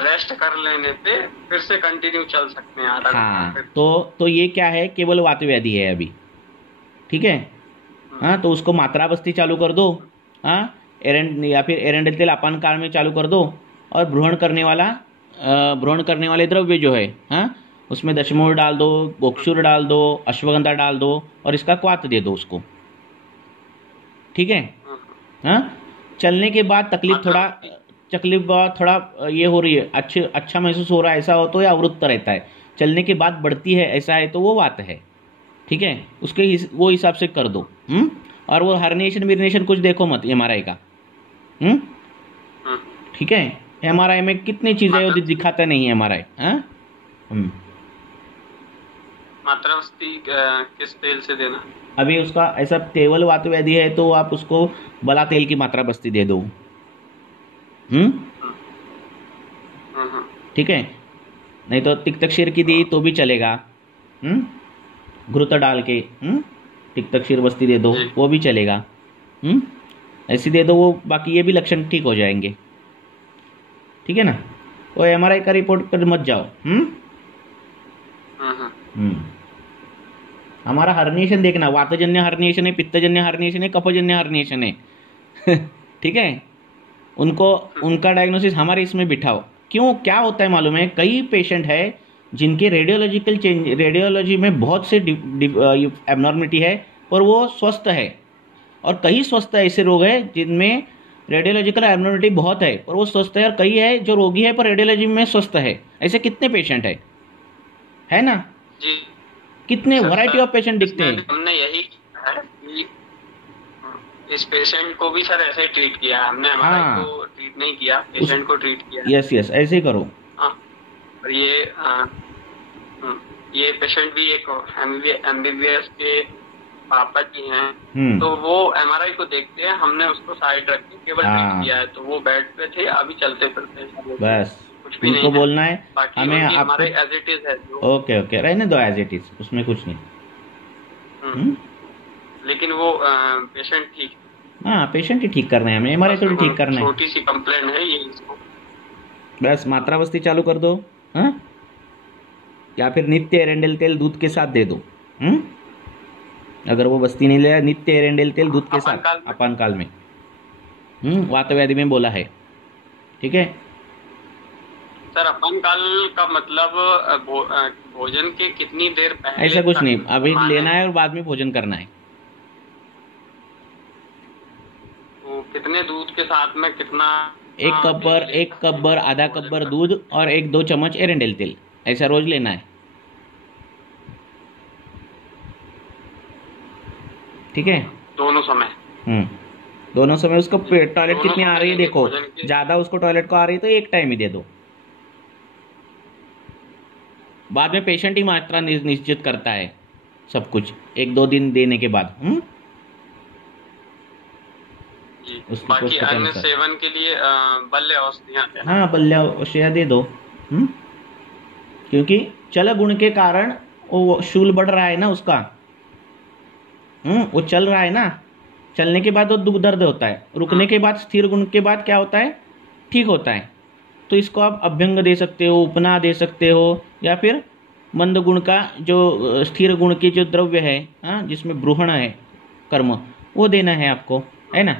रेस्ट कर लेने पे फिर से कंटिन्यू चल सकते हैं आधा हाँ, तो ये क्या है, केवल वात व्याधि है अभी, ठीक है। हाँ, तो उसको मात्रा बस्ती चालू कर दो, हाँ, या फिर एरेंडेल तेल अपान काल में चालू कर दो, और भ्रूण करने वाले द्रव्य जो है, हाँ, उसमें दशमूल डाल दो, गोक्षूर डाल दो, अश्वगंधा डाल दो, और इसका क्वाथ दे दो उसको, ठीक है। हाँ, चलने के बाद तकलीफ थोड़ा ये हो रही है, अच्छा महसूस हो रहा है, ऐसा हो तो या अवरुत्त रहता है, चलने के बाद बढ़ती है, ऐसा है तो वो वात है, ठीक है। उसके वो हिसाब से कर दो। और वो हर्निएशन कुछ देखो मत MRI का, ठीक है। MRI में कितनी चीजें वो दिखाता नहीं है MRI। मात्रा बस्ती किस तेल से देना? अभी उसका ऐसा केवल वात व्याधि है तो आप उसको बला तेल की मात्रा बस्ती दे दो, ठीक है। नहीं तो तिक्तक्षीर की दी तो भी चलेगा, घृत डाल के तिक्तक्षीर बस्ती दे दो, वो भी चलेगा, ऐसी दे दो, वो बाकी ये भी लक्षण ठीक हो जाएंगे, ठीक है ना। तो MRI का रिपोर्ट कर मत जाओ। हमारा हर्निएशन देखना, वातजन्य हर्निएशन है, पित्तजन्य हर्निएशन है, कफजन्य हर्निएशन है। ठीक है, उनका डायग्नोसिस हमारे इसमें बिठाओ। क्यों, क्या होता है मालूम है, कई पेशेंट है जिनके रेडियोलॉजी में बहुत से एबनॉर्मिटी है और वो स्वस्थ है, और कई स्वस्थ ऐसे रोग है जिनमें रेडियोलॉजिकल एबनॉर्मिटी बहुत है और वो स्वस्थ है, और कई है जो रोगी है पर रेडियोलॉजी में स्वस्थ है। ऐसे कितने पेशेंट है ना जी, कितने वैरायटी ऑफ पेशेंट दिखते हैं। हमने यही है कि इस पेशेंट को भी सर ऐसे ट्रीट किया हमने, हमारा को ट्रीट नहीं किया, पेशेंट को ट्रीट किया। यस ऐसे ही करो। और ये पेशेंट भी एक एमबीबीएस के पापा जी हैं, तो वो एमआरआई को देखते हैं, हमने उसको साइड रख के केवल ट्रीट किया है। तो वो बेड पे थे, अभी चलते फिरते हैं, बस कुछ भी नहीं बोलना है हमें, हमारे एज इट इज है। ओके रहने दो एज इट इज, उसमें कुछ नहीं। लेकिन वो पेशेंट ठीक, हाँ पेशेंट ही ठीक करना है हमें, हमारे तो ठीक करना है। छोटी सी कंप्लेंट है ये इसको, बस मात्रा बस्ती चालू कर दो, या फिर नित्य एरेंडेल तेल दूध के साथ दे दो। अगर वो बस्ती नहीं ले, नित्य एरेंडेल तेल दूध के साथ अपान काल में, वातव्याधि में बोला है। ठीक है सर, अपान काल का मतलब भोजन के कितनी देर पहले? ऐसा कुछ नहीं, अभी लेना है और बाद में भोजन करना है। तो कितने दूध के साथ में कितना? एक कब्बर आधा कब्बर दूध और 1-2 चम्मच एरेंडेल तेल, ऐसा रोज लेना है। ठीक है, दोनों समय उसको टॉयलेट कितनी आ रही है देखो, ज्यादा उसको टॉयलेट को आ रही है तो एक टाइम ही दे दो, बाद में पेशेंट ही मात्रा निश्चित करता है सब कुछ 1-2 दिन देने के बाद। बाकी अन्य सेवन के लिए बल्य औषधियां, हाँ बल्य औषधियां दे दो, क्योंकि चल गुण के कारण वो शूल बढ़ रहा है ना उसका, वो चल रहा है ना, चलने के बाद वो दुख दर्द होता है, रुकने के बाद स्थिर गुण के बाद क्या होता है, ठीक होता है। तो इसको आप अभ्यंग दे सकते हो, उपना दे सकते हो, या फिर मंद गुण का जो स्थिर गुण की जो द्रव्य है, जिसमें ब्रूहण है कर्म, वो देना है आपको, है ना,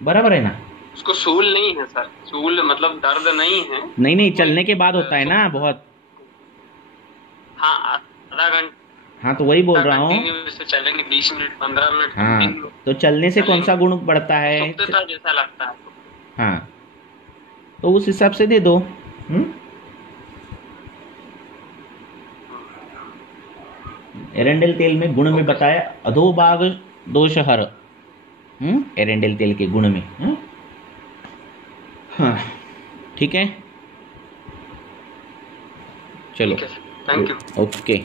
बराबर है ना। उसको सूल नहीं है सर, सूल मतलब दर्द नहीं है, नहीं चलने के बाद होता है ना बहुत, हाँ आधा घंटा, हाँ तो वही बोल रहा हूँ, चलेंगे 20 मिनट 15 मिनट, हाँ तो चलने से कौन सा गुण बढ़ता है, जैसा लगता है, हाँ तो उस हिसाब से दे दो। एरेंडेल तेल में गुण में बताया अधोभाग दोषहर, एरेंडेल तेल के गुण में, हाँ ठीक है, चलो थैंक यू, ओके।